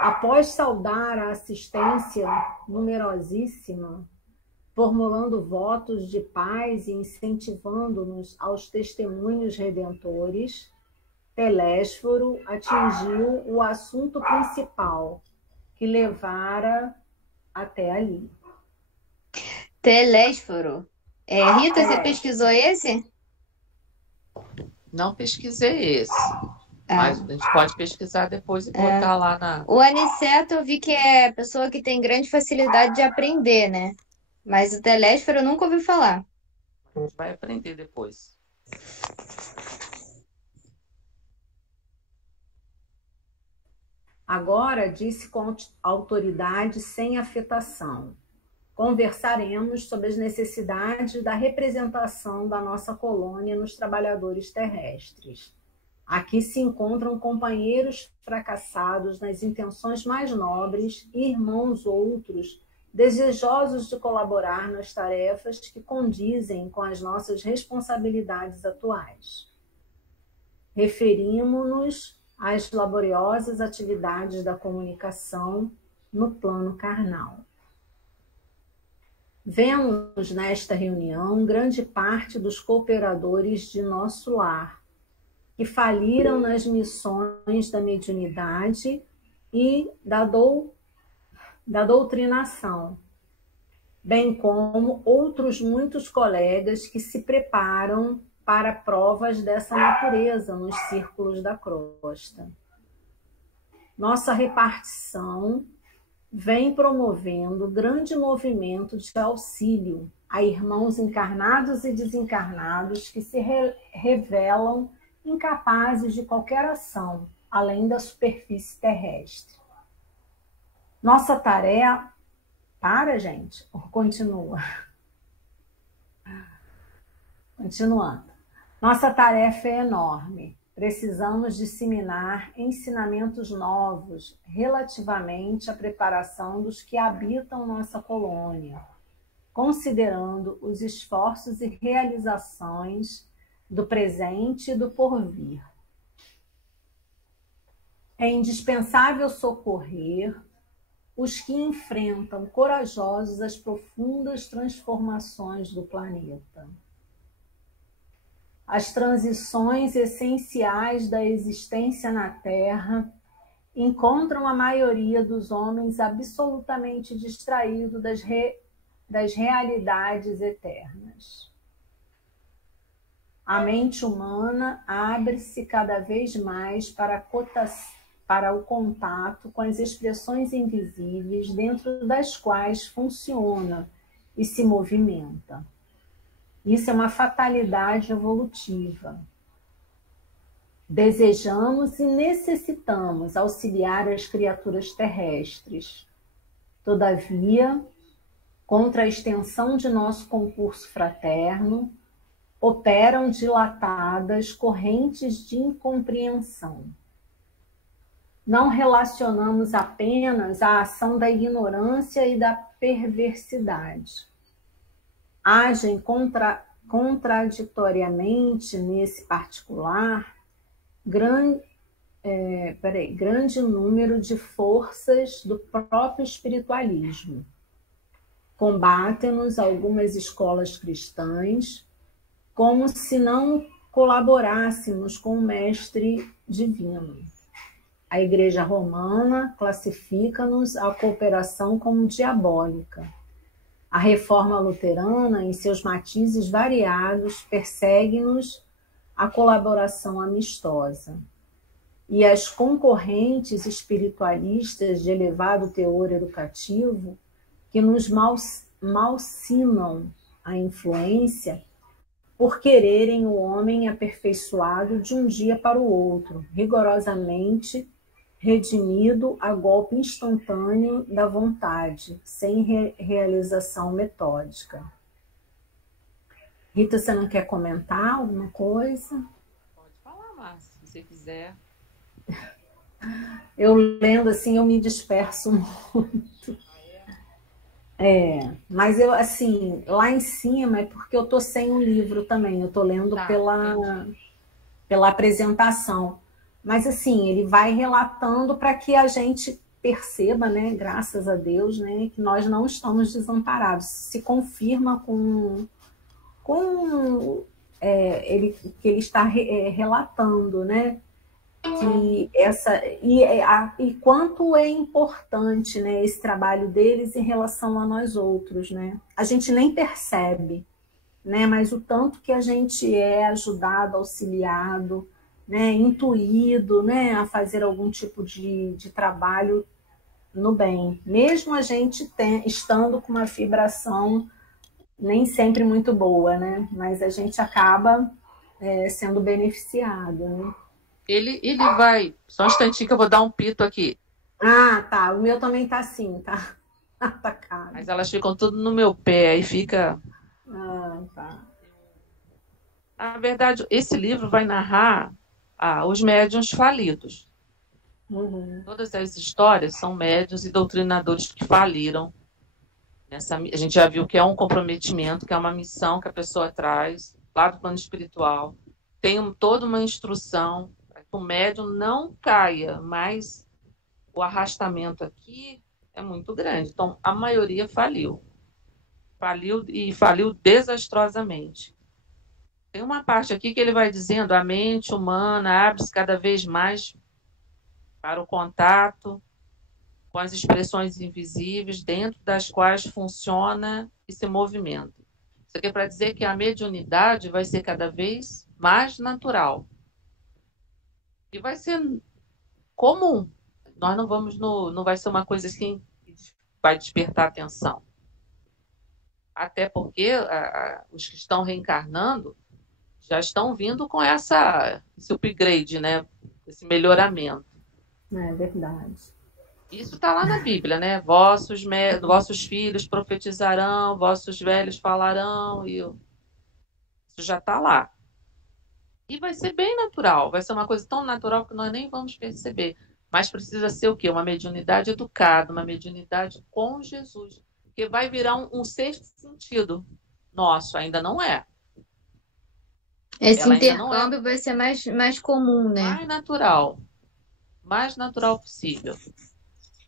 Após saudar a assistência numerosíssima, formulando votos de paz e incentivando-nos aos testemunhos redentores, Telésforo atingiu o assunto principal, que levara até ali. Telésforo. Rita, você pesquisou esse? Não pesquisei esse. Mas a gente pode pesquisar depois e botar lá na... O Aniceto, eu vi que é pessoa que tem grande facilidade de aprender, né? Mas o Telésforo eu nunca ouvi falar. A gente vai aprender depois. Agora, disse com autoridade sem afetação, conversaremos sobre as necessidades da representação da nossa colônia nos trabalhadores terrestres. Aqui se encontram companheiros fracassados nas intenções mais nobres e irmãos outros, desejosos de colaborar nas tarefas que condizem com as nossas responsabilidades atuais. Referimos-nos às laboriosas atividades da comunicação no plano carnal. Vemos nesta reunião grande parte dos cooperadores de nosso lar, que faliram nas missões da mediunidade e da doutrinação, bem como outros muitos colegas que se preparam para provas dessa natureza nos círculos da crosta. Nossa repartição vem promovendo grande movimento de auxílio a irmãos encarnados e desencarnados que se revelam incapazes de qualquer ação, além da superfície terrestre. Nossa tarefa... Para, gente, continua. Continuando. Nossa tarefa é enorme. Precisamos disseminar ensinamentos novos relativamente à preparação dos que habitam nossa colônia, considerando os esforços e realizações do presente e do porvir. É indispensável socorrer os que enfrentam corajosos as profundas transformações do planeta. As transições essenciais da existência na Terra encontram a maioria dos homens absolutamente distraído das realidades eternas. A mente humana abre-se cada vez mais para o contato com as expressões invisíveis dentro das quais funciona e se movimenta. Isso é uma fatalidade evolutiva. Desejamos e necessitamos auxiliar as criaturas terrestres. Todavia, contra a extensão de nosso concurso fraterno, operam dilatadas correntes de incompreensão. Não relacionamos apenas a ação da ignorância e da perversidade. Agem contraditoriamente nesse particular grande número de forças do próprio espiritualismo. Combatem-nos algumas escolas cristãs como se não colaborássemos com o Mestre Divino. A Igreja Romana classifica-nos a cooperação como diabólica. A Reforma Luterana, em seus matizes variados, persegue-nos a colaboração amistosa. E as concorrentes espiritualistas de elevado teor educativo, que nos malsinam a influência por quererem o homem aperfeiçoado de um dia para o outro, rigorosamente redimido a golpe instantâneo da vontade, sem realização metódica. Rita, você não quer comentar alguma coisa? Pode falar, Márcia, se você quiser. Eu lendo assim, eu me disperso muito. Mas eu, assim, lá em cima é porque eu tô sem o livro também, eu tô lendo pela apresentação. Mas, assim, ele vai relatando para que a gente perceba, né, graças a Deus, né, que nós não estamos desamparados. Se confirma que ele está relatando, né, que e quanto é importante, né, esse trabalho deles em relação a nós outros, né? A gente nem percebe, né, mas o tanto que a gente é ajudado, auxiliado, né, intuído, né, a fazer algum tipo de trabalho no bem, mesmo a gente estando com uma vibração nem sempre muito boa, né? Mas a gente acaba sendo beneficiado, né? Ele vai... Só um instantinho que eu vou dar um pito aqui. Ah, tá. O meu também tá assim, tá atacado. Mas elas ficam tudo no meu pé, aí fica... Ah, tá. Na verdade, esse livro vai narrar os médiuns falidos. Uhum. Todas as histórias são médiuns e doutrinadores que faliram. A gente já viu que é um comprometimento, que é uma missão que a pessoa traz lá do plano espiritual. Tem toda uma instrução para que o médium não caia, mas o arrastamento aqui é muito grande. Então, a maioria faliu. Faliu e faliu desastrosamente. Tem uma parte aqui que ele vai dizendo: a mente humana abre-se cada vez mais para o contato com as expressões invisíveis dentro das quais funciona e se movimenta. Isso aqui é para dizer que a mediunidade vai ser cada vez mais natural. E vai ser comum. Nós não vai ser uma coisa assim que vai despertar atenção. Até porque os que estão reencarnando já estão vindo com esse upgrade, né? Esse melhoramento. É verdade. Isso está lá na Bíblia, né? Vossos filhos profetizarão, vossos velhos falarão, isso já está lá. E vai ser bem natural, vai ser uma coisa tão natural que nós nem vamos perceber. Mas precisa ser o quê? Uma mediunidade educada, uma mediunidade com Jesus, que vai virar um sexto sentido nosso, ainda não é. Esse intercâmbio vai ser mais comum, né? Mais natural possível.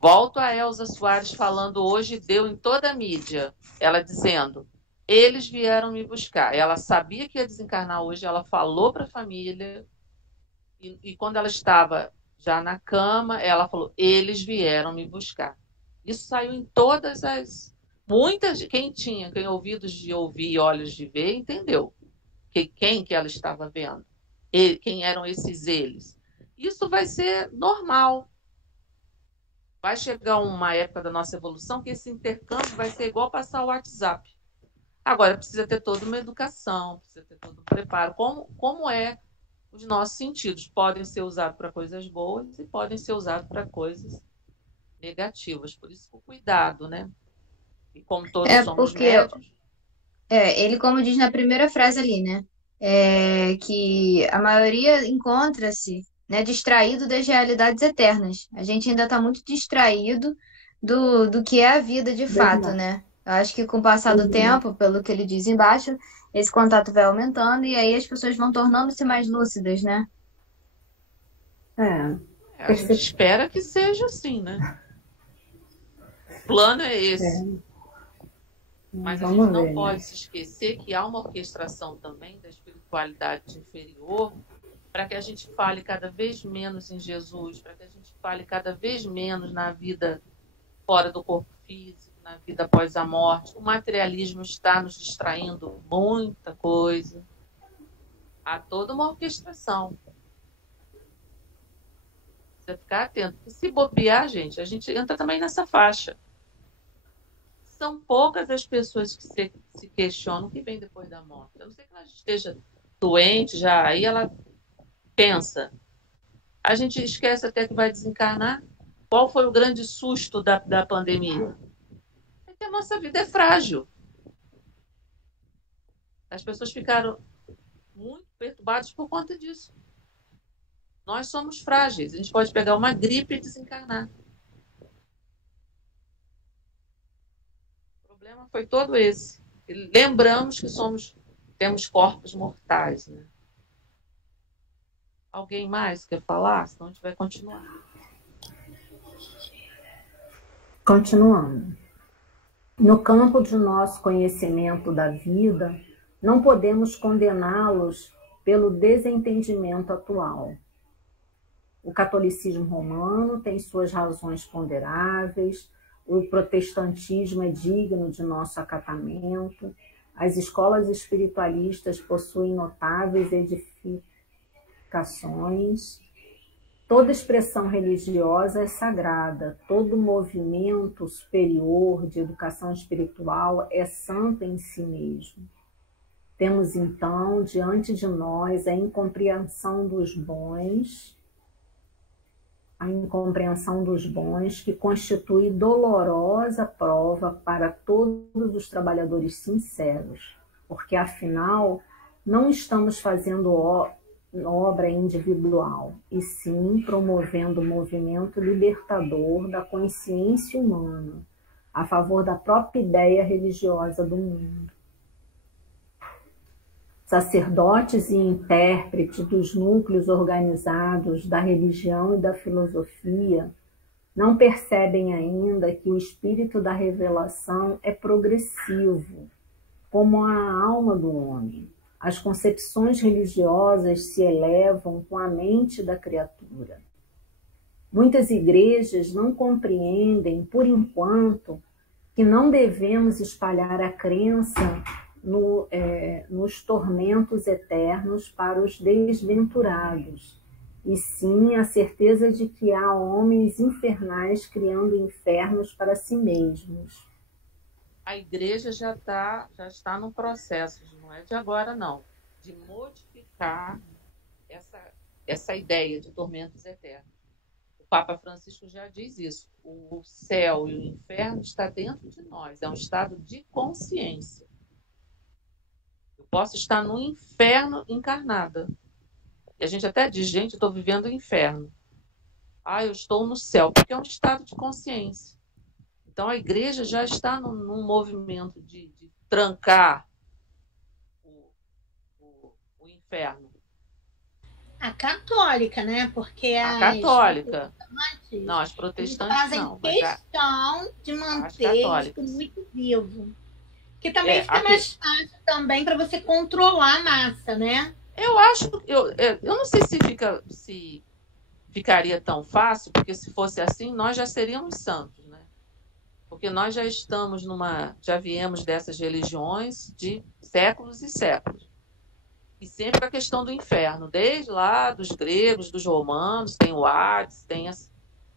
Volto a Elza Soares falando hoje, deu em toda a mídia, ela dizendo: eles vieram me buscar. Ela sabia que ia desencarnar hoje, ela falou para a família, e quando ela estava já na cama, ela falou: eles vieram me buscar. Isso saiu em todas as... Quem ouvidos de ouvir e olhos de ver, entendeu quem que ela estava vendo, quem eram esses eles. Isso vai ser normal. Vai chegar uma época da nossa evolução que esse intercâmbio vai ser igual passar o WhatsApp. Agora, precisa ter toda uma educação, precisa ter todo um preparo. Como os nossos sentidos podem ser usados para coisas boas e podem ser usados para coisas negativas. Por isso, o cuidado, né? E como todos somos médios... Ele, como diz na primeira frase ali, né? Que a maioria encontra-se, né, distraído das realidades eternas. A gente ainda está muito distraído do que é a vida de fato, né? Eu acho que com o passar do tempo, pelo que ele diz embaixo, esse contato vai aumentando e aí as pessoas vão tornando-se mais lúcidas, né? A gente espera que seja assim, né? O plano é esse. Mas a gente não pode se esquecer que há uma orquestração também da espiritualidade inferior para que a gente fale cada vez menos em Jesus, para que a gente fale cada vez menos na vida fora do corpo físico, na vida após a morte. O materialismo está nos distraindo muita coisa. Há toda uma orquestração. Precisa ficar atento. E se bobear, gente, a gente entra também nessa faixa. São poucas as pessoas que se questionam o que vem depois da morte. A não ser que ela esteja doente já, aí ela pensa. A gente esquece até que vai desencarnar. Qual foi o grande susto da pandemia? É que a nossa vida é frágil. As pessoas ficaram muito perturbadas por conta disso. Nós somos frágeis. A gente pode pegar uma gripe e desencarnar. Foi todo esse. E lembramos que temos corpos mortais, né? Alguém mais quer falar? Senão a gente vai continuar. Continuando. No campo de nosso conhecimento da vida, não podemos condená-los pelo desentendimento atual. O catolicismo romano tem suas razões ponderáveis, o protestantismo é digno de nosso acatamento, as escolas espiritualistas possuem notáveis edificações, Toda expressão religiosa é sagrada, todo movimento superior de educação espiritual é santo em si mesmo. Temos, então, diante de nós a incompreensão dos bons, que constitui dolorosa prova para todos os trabalhadores sinceros, porque, afinal, não estamos fazendo obra individual, e sim promovendo o movimento libertador da consciência humana, a favor da própria ideia religiosa do mundo. Sacerdotes e intérpretes dos núcleos organizados da religião e da filosofia não percebem ainda que o espírito da revelação é progressivo, como a alma do homem. As concepções religiosas se elevam com a mente da criatura. Muitas igrejas não compreendem, por enquanto, que não devemos espalhar a crença nos tormentos eternos para os desventurados, e sim a certeza de que há homens infernais criando infernos para si mesmos. A igreja já está no processo, não é de agora não, de modificar essa ideia de tormentos eternos. O Papa Francisco já diz isso. O céu e o inferno está dentro de nós, é um estado de consciência. Eu posso estar no inferno encarnada. E a gente até diz, gente, eu estou vivendo o inferno. Eu estou no céu, porque é um estado de consciência. Então, a igreja já está num movimento de trancar o inferno. A católica, né? Porque a católica. Não, as eles protestantes fazem não. questão de manter isso muito vivo. Que também fica mais fácil também para você controlar a massa, né? Eu não sei se ficaria tão fácil, porque se fosse assim, nós já seríamos santos, né? Porque nós já viemos dessas religiões de séculos e séculos. E sempre a questão do inferno, desde lá dos gregos, dos romanos, tem o Hades,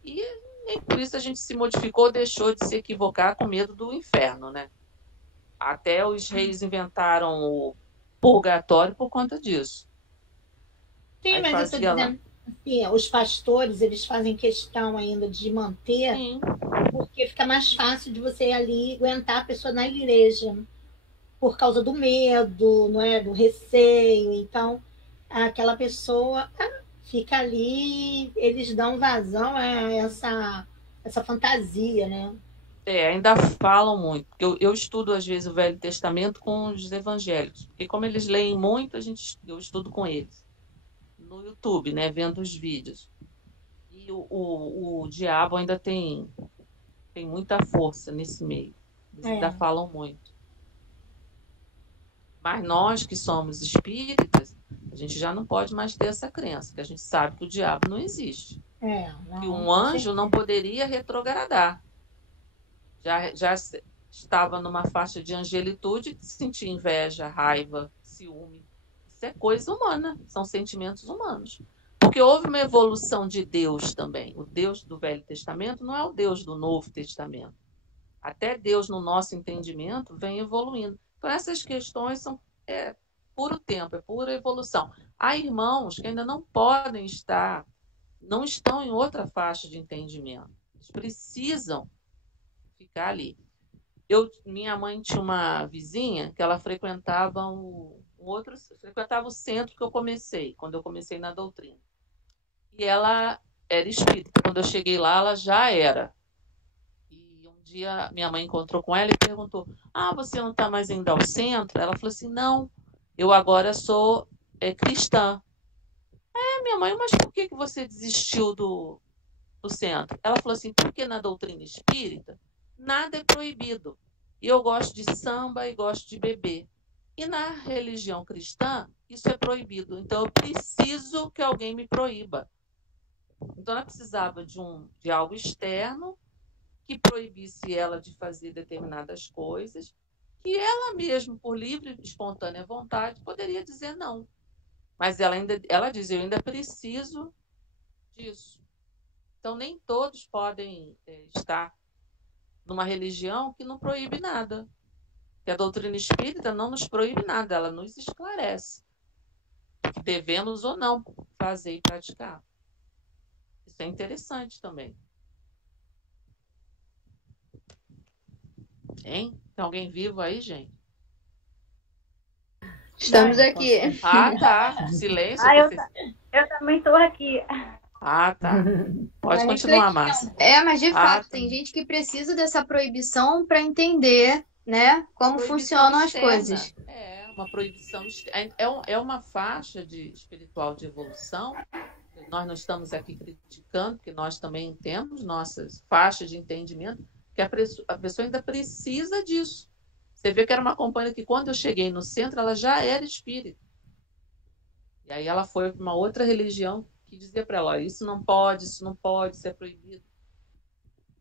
e nem por isso a gente se modificou, deixou de se equivocar com medo do inferno, né? Até os reis inventaram o purgatório por conta disso. Sim, mas eu estou dizendo assim, os pastores, eles fazem questão ainda de manter, sim, porque fica mais fácil de você ali aguentar a pessoa na igreja, por causa do medo, não é? Do receio. Então, aquela pessoa fica ali, eles dão vazão a essa fantasia, né? Ainda falam muito. Eu estudo, às vezes, o Velho Testamento com os evangélicos. Porque como eles leem muito, eu estudo com eles. No YouTube, né? Vendo os vídeos. E o diabo ainda tem muita força nesse meio. Eles ainda falam muito. Mas nós que somos espíritas, a gente já não pode mais ter essa crença, porque a gente sabe que o diabo não existe. Que um anjo não poderia retrogradar. Já estava numa faixa de angelitude, sentir inveja, raiva, ciúme. Isso é coisa humana, são sentimentos humanos. Porque houve uma evolução de Deus também. O Deus do Velho Testamento não é o Deus do Novo Testamento. Até Deus, no nosso entendimento, vem evoluindo. Então, essas questões são puro tempo, é pura evolução. Há irmãos que ainda não estão em outra faixa de entendimento. Eles precisam ficar ali. Minha mãe tinha uma vizinha que ela frequentava frequentava o centro que eu comecei, quando eu comecei na doutrina. E ela era espírita. Quando eu cheguei lá, ela já era. E um dia minha mãe encontrou com ela e perguntou: você não está mais indo ao centro? Ela falou assim: não, eu agora sou cristã. Minha mãe, mas por que você desistiu do centro? Ela falou assim: porque na doutrina espírita nada é proibido. E eu gosto de samba e gosto de beber. E na religião cristã, isso é proibido. Então, eu preciso que alguém me proíba. Então, ela precisava de algo externo que proibisse ela de fazer determinadas coisas, que ela mesma, por livre e espontânea vontade, poderia dizer não. Mas ela diz: eu ainda preciso disso. Então, nem todos podem estar numa religião que não proíbe nada. Que a doutrina espírita não nos proíbe nada, ela nos esclarece. Que devemos ou não fazer e praticar. Isso é interessante também. Hein? Tem alguém vivo aí, gente? Estamos aqui. Ah, tá. Silêncio. Eu também estou aqui. Ah, tá. Pode continuar, Márcia. Mas de fato, tem gente que precisa dessa proibição para entender, né, como funcionam as coisas. É, uma proibição. É uma faixa espiritual de evolução. Nós não estamos aqui criticando, porque nós também temos nossas faixas de entendimento, que a pessoa ainda precisa disso. Você vê que era uma companhia que, quando eu cheguei no centro, ela já era espírita. E aí ela foi para uma outra religião que dizia para ela, isso não pode, isso é proibido.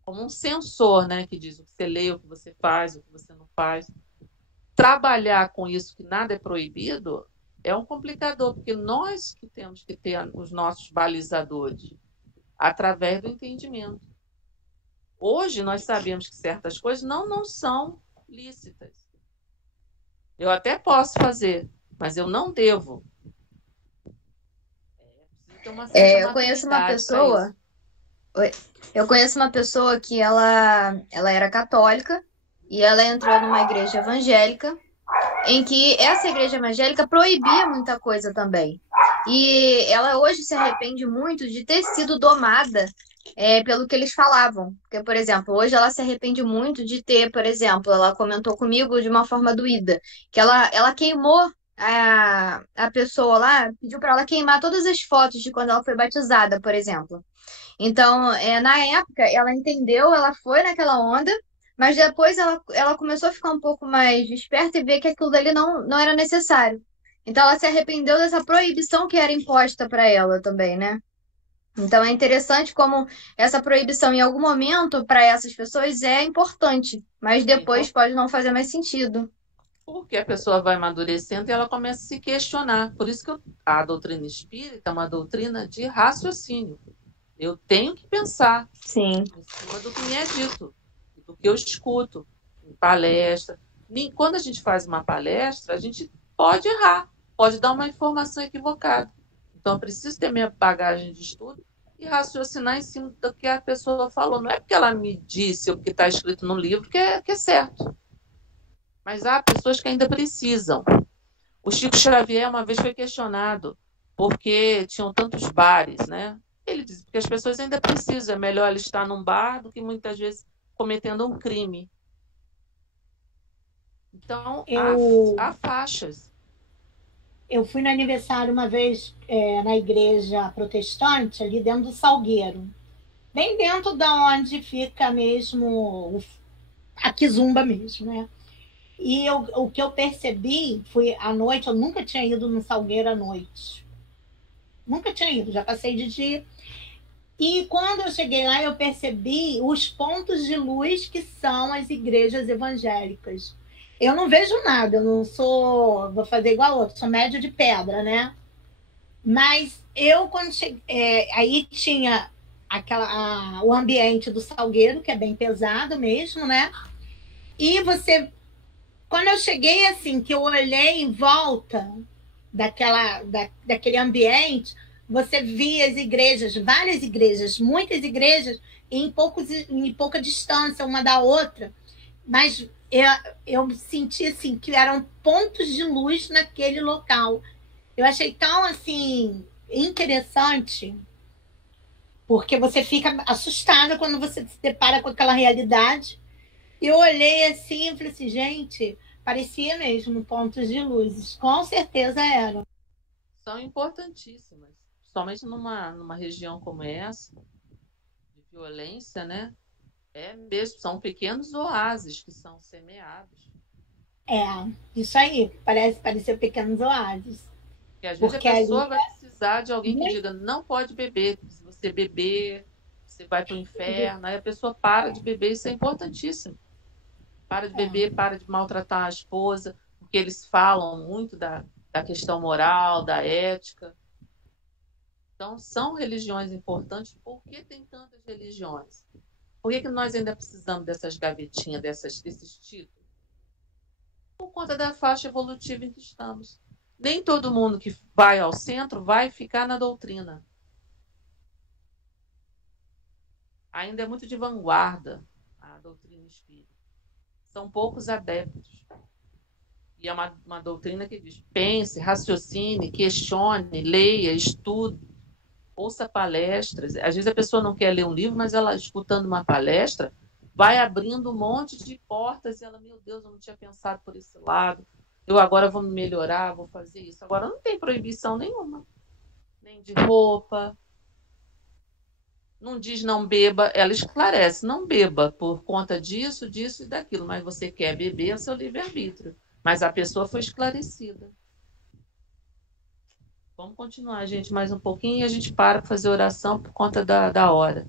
Como um censor, né, que diz o que você lê, o que você faz, o que você não faz. Trabalhar com isso, que nada é proibido, é um complicador, porque nós que temos que ter os nossos balizadores através do entendimento. Hoje nós sabemos que certas coisas não são lícitas. Eu até posso fazer, mas eu não devo. Eu conheço uma pessoa que ela era católica e ela entrou numa igreja evangélica, em que essa igreja evangélica proibia muita coisa também. E ela hoje se arrepende muito de ter sido domada pelo que eles falavam. Porque, por exemplo, hoje ela se arrepende muito de ter, por exemplo, ela comentou comigo de uma forma doída, que ela queimou a pessoa lá, pediu para ela queimar todas as fotos de quando ela foi batizada, por exemplo. Então, na época, ela entendeu, ela foi naquela onda, mas depois ela começou a ficar um pouco mais desperta e ver que aquilo dali não era necessário. Então, ela se arrependeu dessa proibição que era imposta para ela também, né? Então, é interessante como essa proibição, em algum momento, para essas pessoas é importante, mas depois pode não fazer mais sentido. Porque a pessoa vai amadurecendo e ela começa a se questionar. Por isso que a doutrina espírita é uma doutrina de raciocínio. Eu tenho que pensar Sim. em cima do que me é dito, do que eu escuto em palestra. Quando a gente faz uma palestra, a gente pode errar, pode dar uma informação equivocada. Então, eu preciso ter minha bagagem de estudo e raciocinar em cima do que a pessoa falou. Não é porque ela me disse ou porque está escrito no livro que é certo. Mas há pessoas que ainda precisam. O Chico Xavier uma vez foi questionado porque tinham tantos bares, né? Ele disse que as pessoas ainda precisam. É melhor ela estar num bar do que muitas vezes cometendo um crime. Então, há faixas. Eu fui no aniversário uma vez na igreja protestante, ali dentro do Salgueiro. Bem dentro da onde fica mesmo a Kizumba mesmo, né? E o que eu percebi foi à noite, eu nunca tinha ido no Salgueiro à noite. Nunca tinha ido, já passei de dia. E quando eu cheguei lá, eu percebi os pontos de luz que são as igrejas evangélicas. Eu não vejo nada, eu não sou, vou fazer igual a outro, sou médio de pedra, né? Mas eu, quando cheguei, aí tinha o ambiente do Salgueiro, que é bem pesado mesmo, né? E quando eu cheguei assim, que eu olhei em volta daquele ambiente, você via as igrejas, várias igrejas, muitas igrejas, em pouca distância uma da outra, mas eu senti assim, que eram pontos de luz naquele local. Eu achei tão assim interessante, porque você fica assustada quando você se depara com aquela realidade. Eu olhei assim e falei assim, gente, parecia mesmo pontos de luzes. Com certeza eram. São importantíssimas, somente numa região como essa, de violência, né? Mesmo, são pequenos oásis que são semeados. Isso aí, parecer pequenos oásis. Porque às vezes a pessoa vai precisar de alguém que diga, não pode beber, se você beber, você vai para o inferno, aí a pessoa para de beber, isso é importantíssimo. Para de beber, para de maltratar a esposa, porque eles falam muito da questão moral, da ética. Então, são religiões importantes. Por que tem tantas religiões? Por que nós ainda precisamos dessas gavetinhas, desses títulos? Por conta da faixa evolutiva em que estamos. Nem todo mundo que vai ao centro vai ficar na doutrina. Ainda é muito de vanguarda a doutrina espírita. São poucos adeptos. E é uma doutrina que diz: pense, raciocine, questione, leia, estude, ouça palestras. Às vezes a pessoa não quer ler um livro, mas ela, escutando uma palestra, vai abrindo um monte de portas e ela, meu Deus, eu não tinha pensado por esse lado. Eu agora vou me melhorar, vou fazer isso. Agora não tem proibição nenhuma. Nem de roupa. Não diz não beba. Ela esclarece, não beba por conta disso, disso e daquilo. Mas você quer beber, é seu livre-arbítrio. Mas a pessoa foi esclarecida. Vamos continuar, gente, mais um pouquinho e a gente para fazer oração por conta da hora.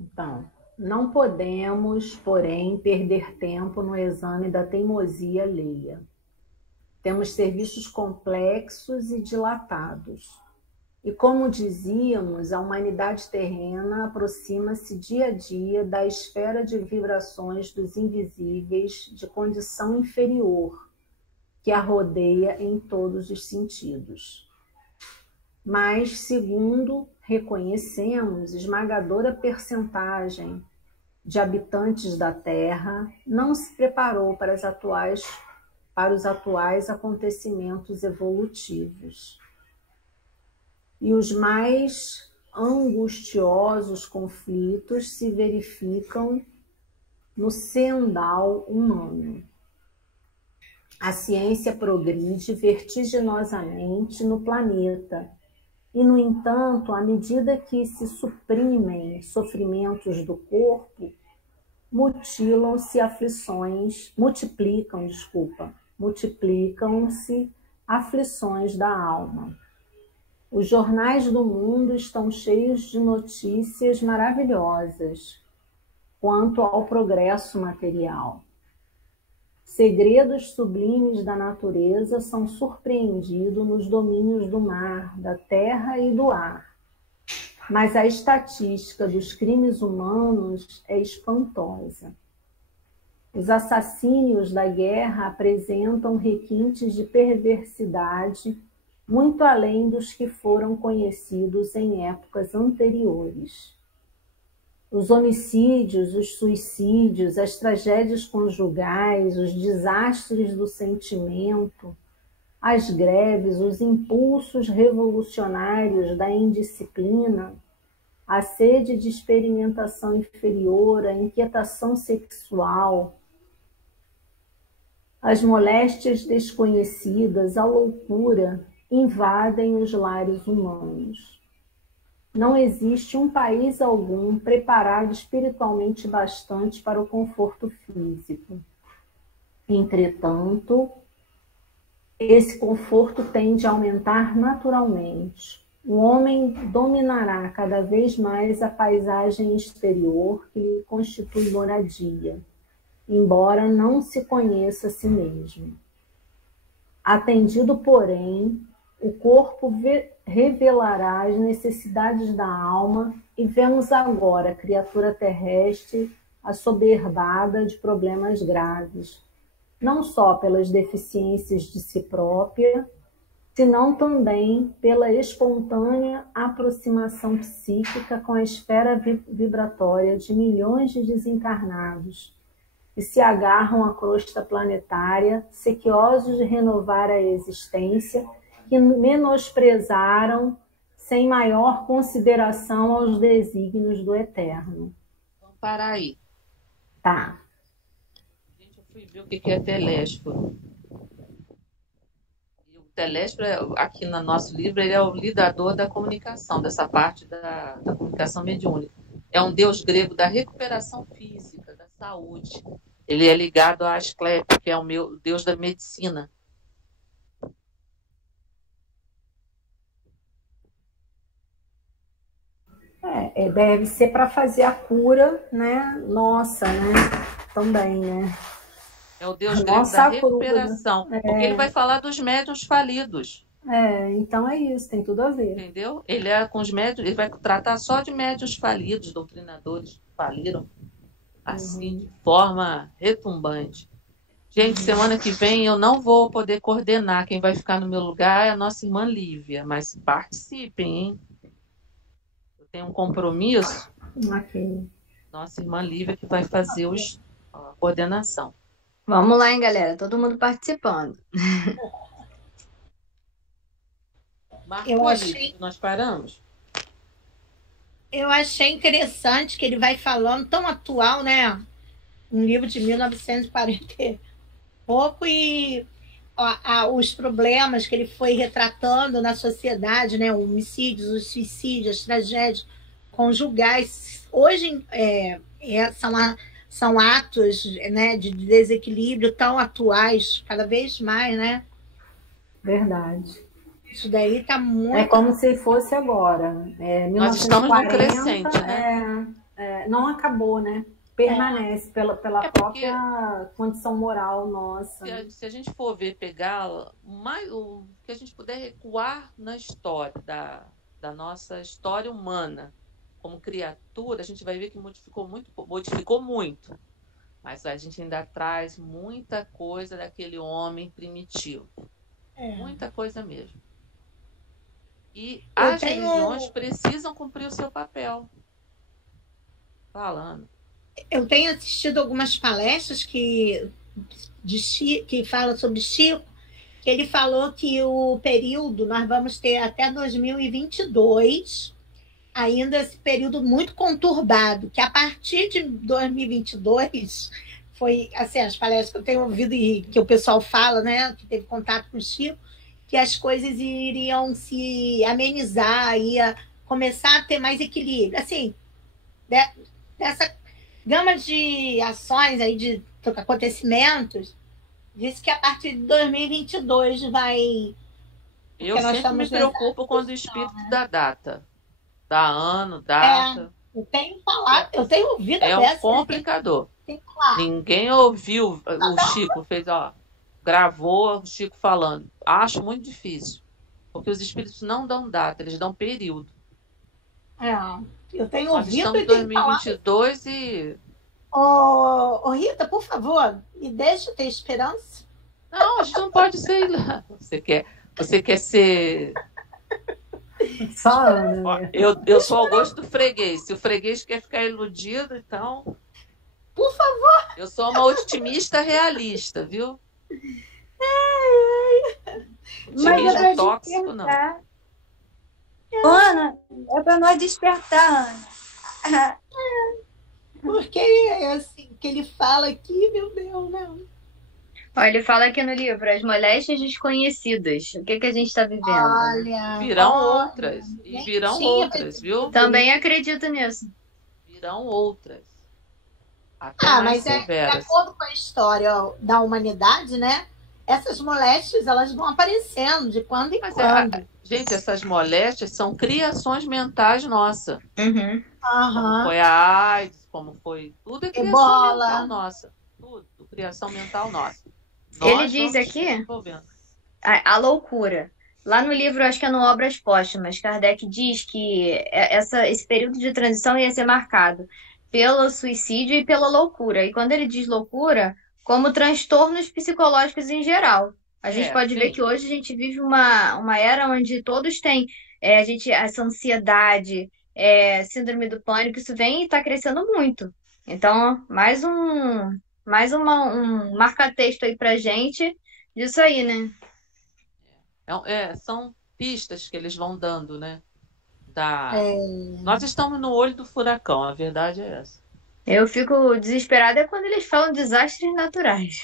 Então, não podemos, porém, perder tempo no exame da teimosia alheia. Temos serviços complexos e dilatados. E como dizíamos, a humanidade terrena aproxima-se dia a dia da esfera de vibrações dos invisíveis de condição inferior, que a rodeia em todos os sentidos. Mas, segundo reconhecemos, esmagadora percentagem de habitantes da Terra não se preparou para os atuais acontecimentos evolutivos. E os mais angustiosos conflitos se verificam no sendal humano. A ciência progride vertiginosamente no planeta e, no entanto, à medida que se suprimem sofrimentos do corpo, multiplicam-se aflições da alma. Os jornais do mundo estão cheios de notícias maravilhosas quanto ao progresso material. Segredos sublimes da natureza são surpreendidos nos domínios do mar, da terra e do ar. Mas a estatística dos crimes humanos é espantosa. Os assassínios da guerra apresentam requintes de perversidade muito além dos que foram conhecidos em épocas anteriores. Os homicídios, os suicídios, as tragédias conjugais, os desastres do sentimento, as greves, os impulsos revolucionários da indisciplina, a sede de experimentação inferior, a inquietação sexual, as moléstias desconhecidas, a loucura, invadem os lares humanos. Não existe um país algum preparado espiritualmente bastante para o conforto físico. Entretanto, esse conforto tende a aumentar naturalmente. O homem dominará cada vez mais a paisagem exterior que lhe constitui moradia, embora não se conheça a si mesmo. Atendido, porém, o corpo revelará as necessidades da alma e vemos agora a criatura terrestre assoberbada de problemas graves, não só pelas deficiências de si própria, senão também pela espontânea aproximação psíquica com a esfera vibratória de milhões de desencarnados, que se agarram à crosta planetária, sequiosos de renovar a existência, que menosprezaram sem maior consideração aos desígnios do Eterno. Vamos parar aí. Tá. Gente, eu fui ver o que é telésforo. E o telésforo, aqui no nosso livro, ele é o lidador da comunicação, dessa parte da comunicação mediúnica. É um deus grego da recuperação física, da saúde. Ele é ligado a Asclepio, que é o deus da medicina. Deve ser para fazer a cura, né? Nossa, né? Também, né? É o deus grego Nossa da Akrúbada. recuperação. Porque ele vai falar dos médiuns falidos. Então é isso, tem tudo a ver. Entendeu? Ele é com os médiuns, ele vai tratar só de médiuns falidos, doutrinadores que faliram, assim, de forma retumbante. Gente, semana que vem eu não vou poder coordenar. Quem vai ficar no meu lugar é a nossa irmã Lívia. Mas participem, hein? Eu tenho um compromisso. Ok. Nossa irmã Lívia que vai fazer a coordenação. Vamos lá, hein, galera? Todo mundo participando. Marcou ali, nós paramos? Eu achei interessante que ele vai falando, tão atual, né? Um livro de 1940 e pouco, e os problemas que ele foi retratando na sociedade, né? Os homicídios, os suicídios, as tragédias conjugais. Hoje são atos, né, de desequilíbrio tão atuais, cada vez mais, né? Verdade. Isso daí está muito... É como se fosse agora. Nós estamos no crescente, né? Não acabou, né? Permanece pela própria condição moral nossa. Se a gente for ver, pegar o que a gente puder recuar na história, da nossa história humana, como criatura, a gente vai ver que modificou muito. Mas a gente ainda traz muita coisa daquele homem primitivo. Muita coisa mesmo. E as religiões precisam cumprir o seu papel. Falando. Eu tenho assistido algumas palestras que falam sobre Chico. Ele falou que o período, nós vamos ter até 2022, ainda esse período muito conturbado, que a partir de 2022, foi assim, as palestras que eu tenho ouvido e que o pessoal fala, né, que teve contato com o Chico, que as coisas iriam se amenizar, ia começar a ter mais equilíbrio. Assim, dessa gama de ações aí, de acontecimentos, disse que a partir de 2022 vai... Eu sempre me preocupo quando o espírito dá data. Dá ano, data. Eu tenho falado, eu tenho ouvido É um complicador. Ninguém ouviu o Chico, gravou o Chico falando. Acho muito difícil. Porque os espíritos não dão data, eles dão período. Eu tenho Nós ouvido. Estamos em 2022 e... Rita, por favor, me deixa ter esperança. Não, a gente não pode ser... Você quer ser... Só eu sou ao gosto do freguês. Se o freguês quer ficar iludido, então... Por favor. Eu sou uma otimista realista, viu? Otimismo tóxico, não. Ana, é para nós despertar, Ana. Porque é assim que ele fala aqui, meu Deus, não. Olha, ele fala aqui no livro, as moléstias desconhecidas. O que a gente está vivendo? Olha, virão outras. E virão outras, viu? Também acredito nisso. Virão outras. Até mas de acordo com a história da humanidade, né? Essas moléstias, elas vão aparecendo de quando em quando. Gente, essas moléstias são criações mentais nossas. Como foi a AIDS, como foi... Tudo é criação mental nossa. Tudo, criação mental nossa. Ele diz aqui a loucura. Lá no livro, acho que é no Obras Póstumas, Kardec diz que esse período de transição ia ser marcado pelo suicídio e pela loucura. E quando ele diz loucura, como transtornos psicológicos em geral. A gente pode ver que hoje a gente vive uma era onde todos têm essa ansiedade, síndrome do pânico, isso vem e está crescendo muito. Então, mais um marca-texto aí pra gente disso aí, né? São pistas que eles vão dando, né? Nós estamos no olho do furacão, a verdade é essa. Eu fico desesperada quando eles falam desastres naturais.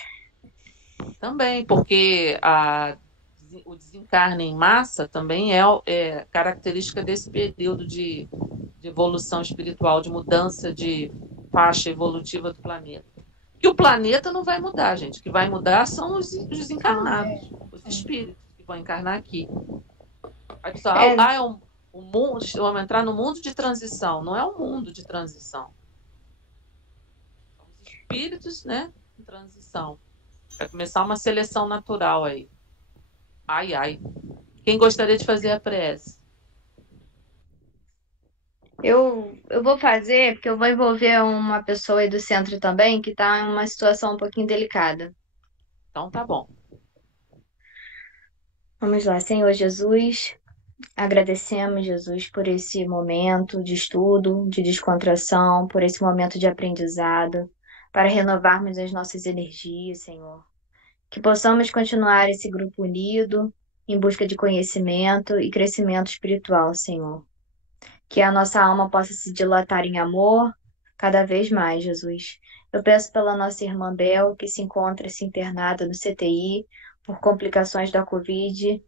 Também, porque o desencarne em massa também é característica desse período de evolução espiritual, de mudança de faixa evolutiva do planeta. E o planeta não vai mudar, gente. O que vai mudar são os desencarnados, os espíritos que vão encarnar aqui. Aí pessoal, o mundo, vamos entrar no mundo de transição. Não é um mundo de transição. São os espíritos, né, em transição. Vai começar uma seleção natural aí. Ai, ai. Quem gostaria de fazer a prece? Eu vou fazer, porque eu vou envolver uma pessoa aí do centro também, que está em uma situação um pouquinho delicada. Então tá bom. Vamos lá, Senhor Jesus, agradecemos, Jesus, por esse momento de estudo, de descontração, por esse momento de aprendizado, para renovarmos as nossas energias, Senhor. Que possamos continuar esse grupo unido, em busca de conhecimento e crescimento espiritual, Senhor. Que a nossa alma possa se dilatar em amor cada vez mais, Jesus. Eu peço pela nossa irmã Bel, que se encontra-se internada no CTI por complicações da Covid.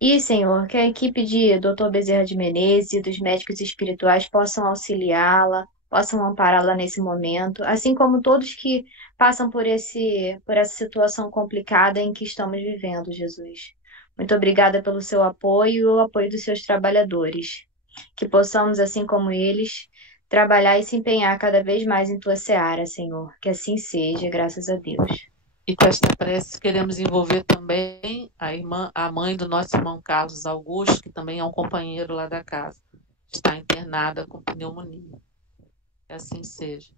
E, Senhor, que a equipe de Dr. Bezerra de Menezes e dos médicos espirituais possam auxiliá-la, possam ampará-la nesse momento, assim como todos que passam por essa situação complicada em que estamos vivendo, Jesus. Muito obrigada pelo seu apoio e o apoio dos seus trabalhadores. Que possamos, assim como eles, trabalhar e se empenhar cada vez mais em tua seara, Senhor. Que assim seja, graças a Deus. E com esta prece queremos envolver também a mãe do nosso irmão Carlos Augusto, que também é um companheiro lá da casa. Está internada com pneumonia. Que assim seja.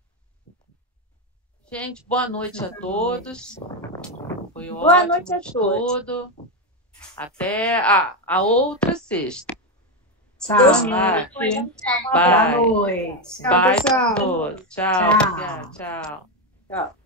Gente, boa noite a todos. Foi Boa ótimo noite a todos. estudo. Até a outra sexta. Tchau. Deus Vai. Boa Bye. noite. Tchau, Bye pessoal. a todos. Tchau. Tchau. Obrigada. Tchau. Tchau.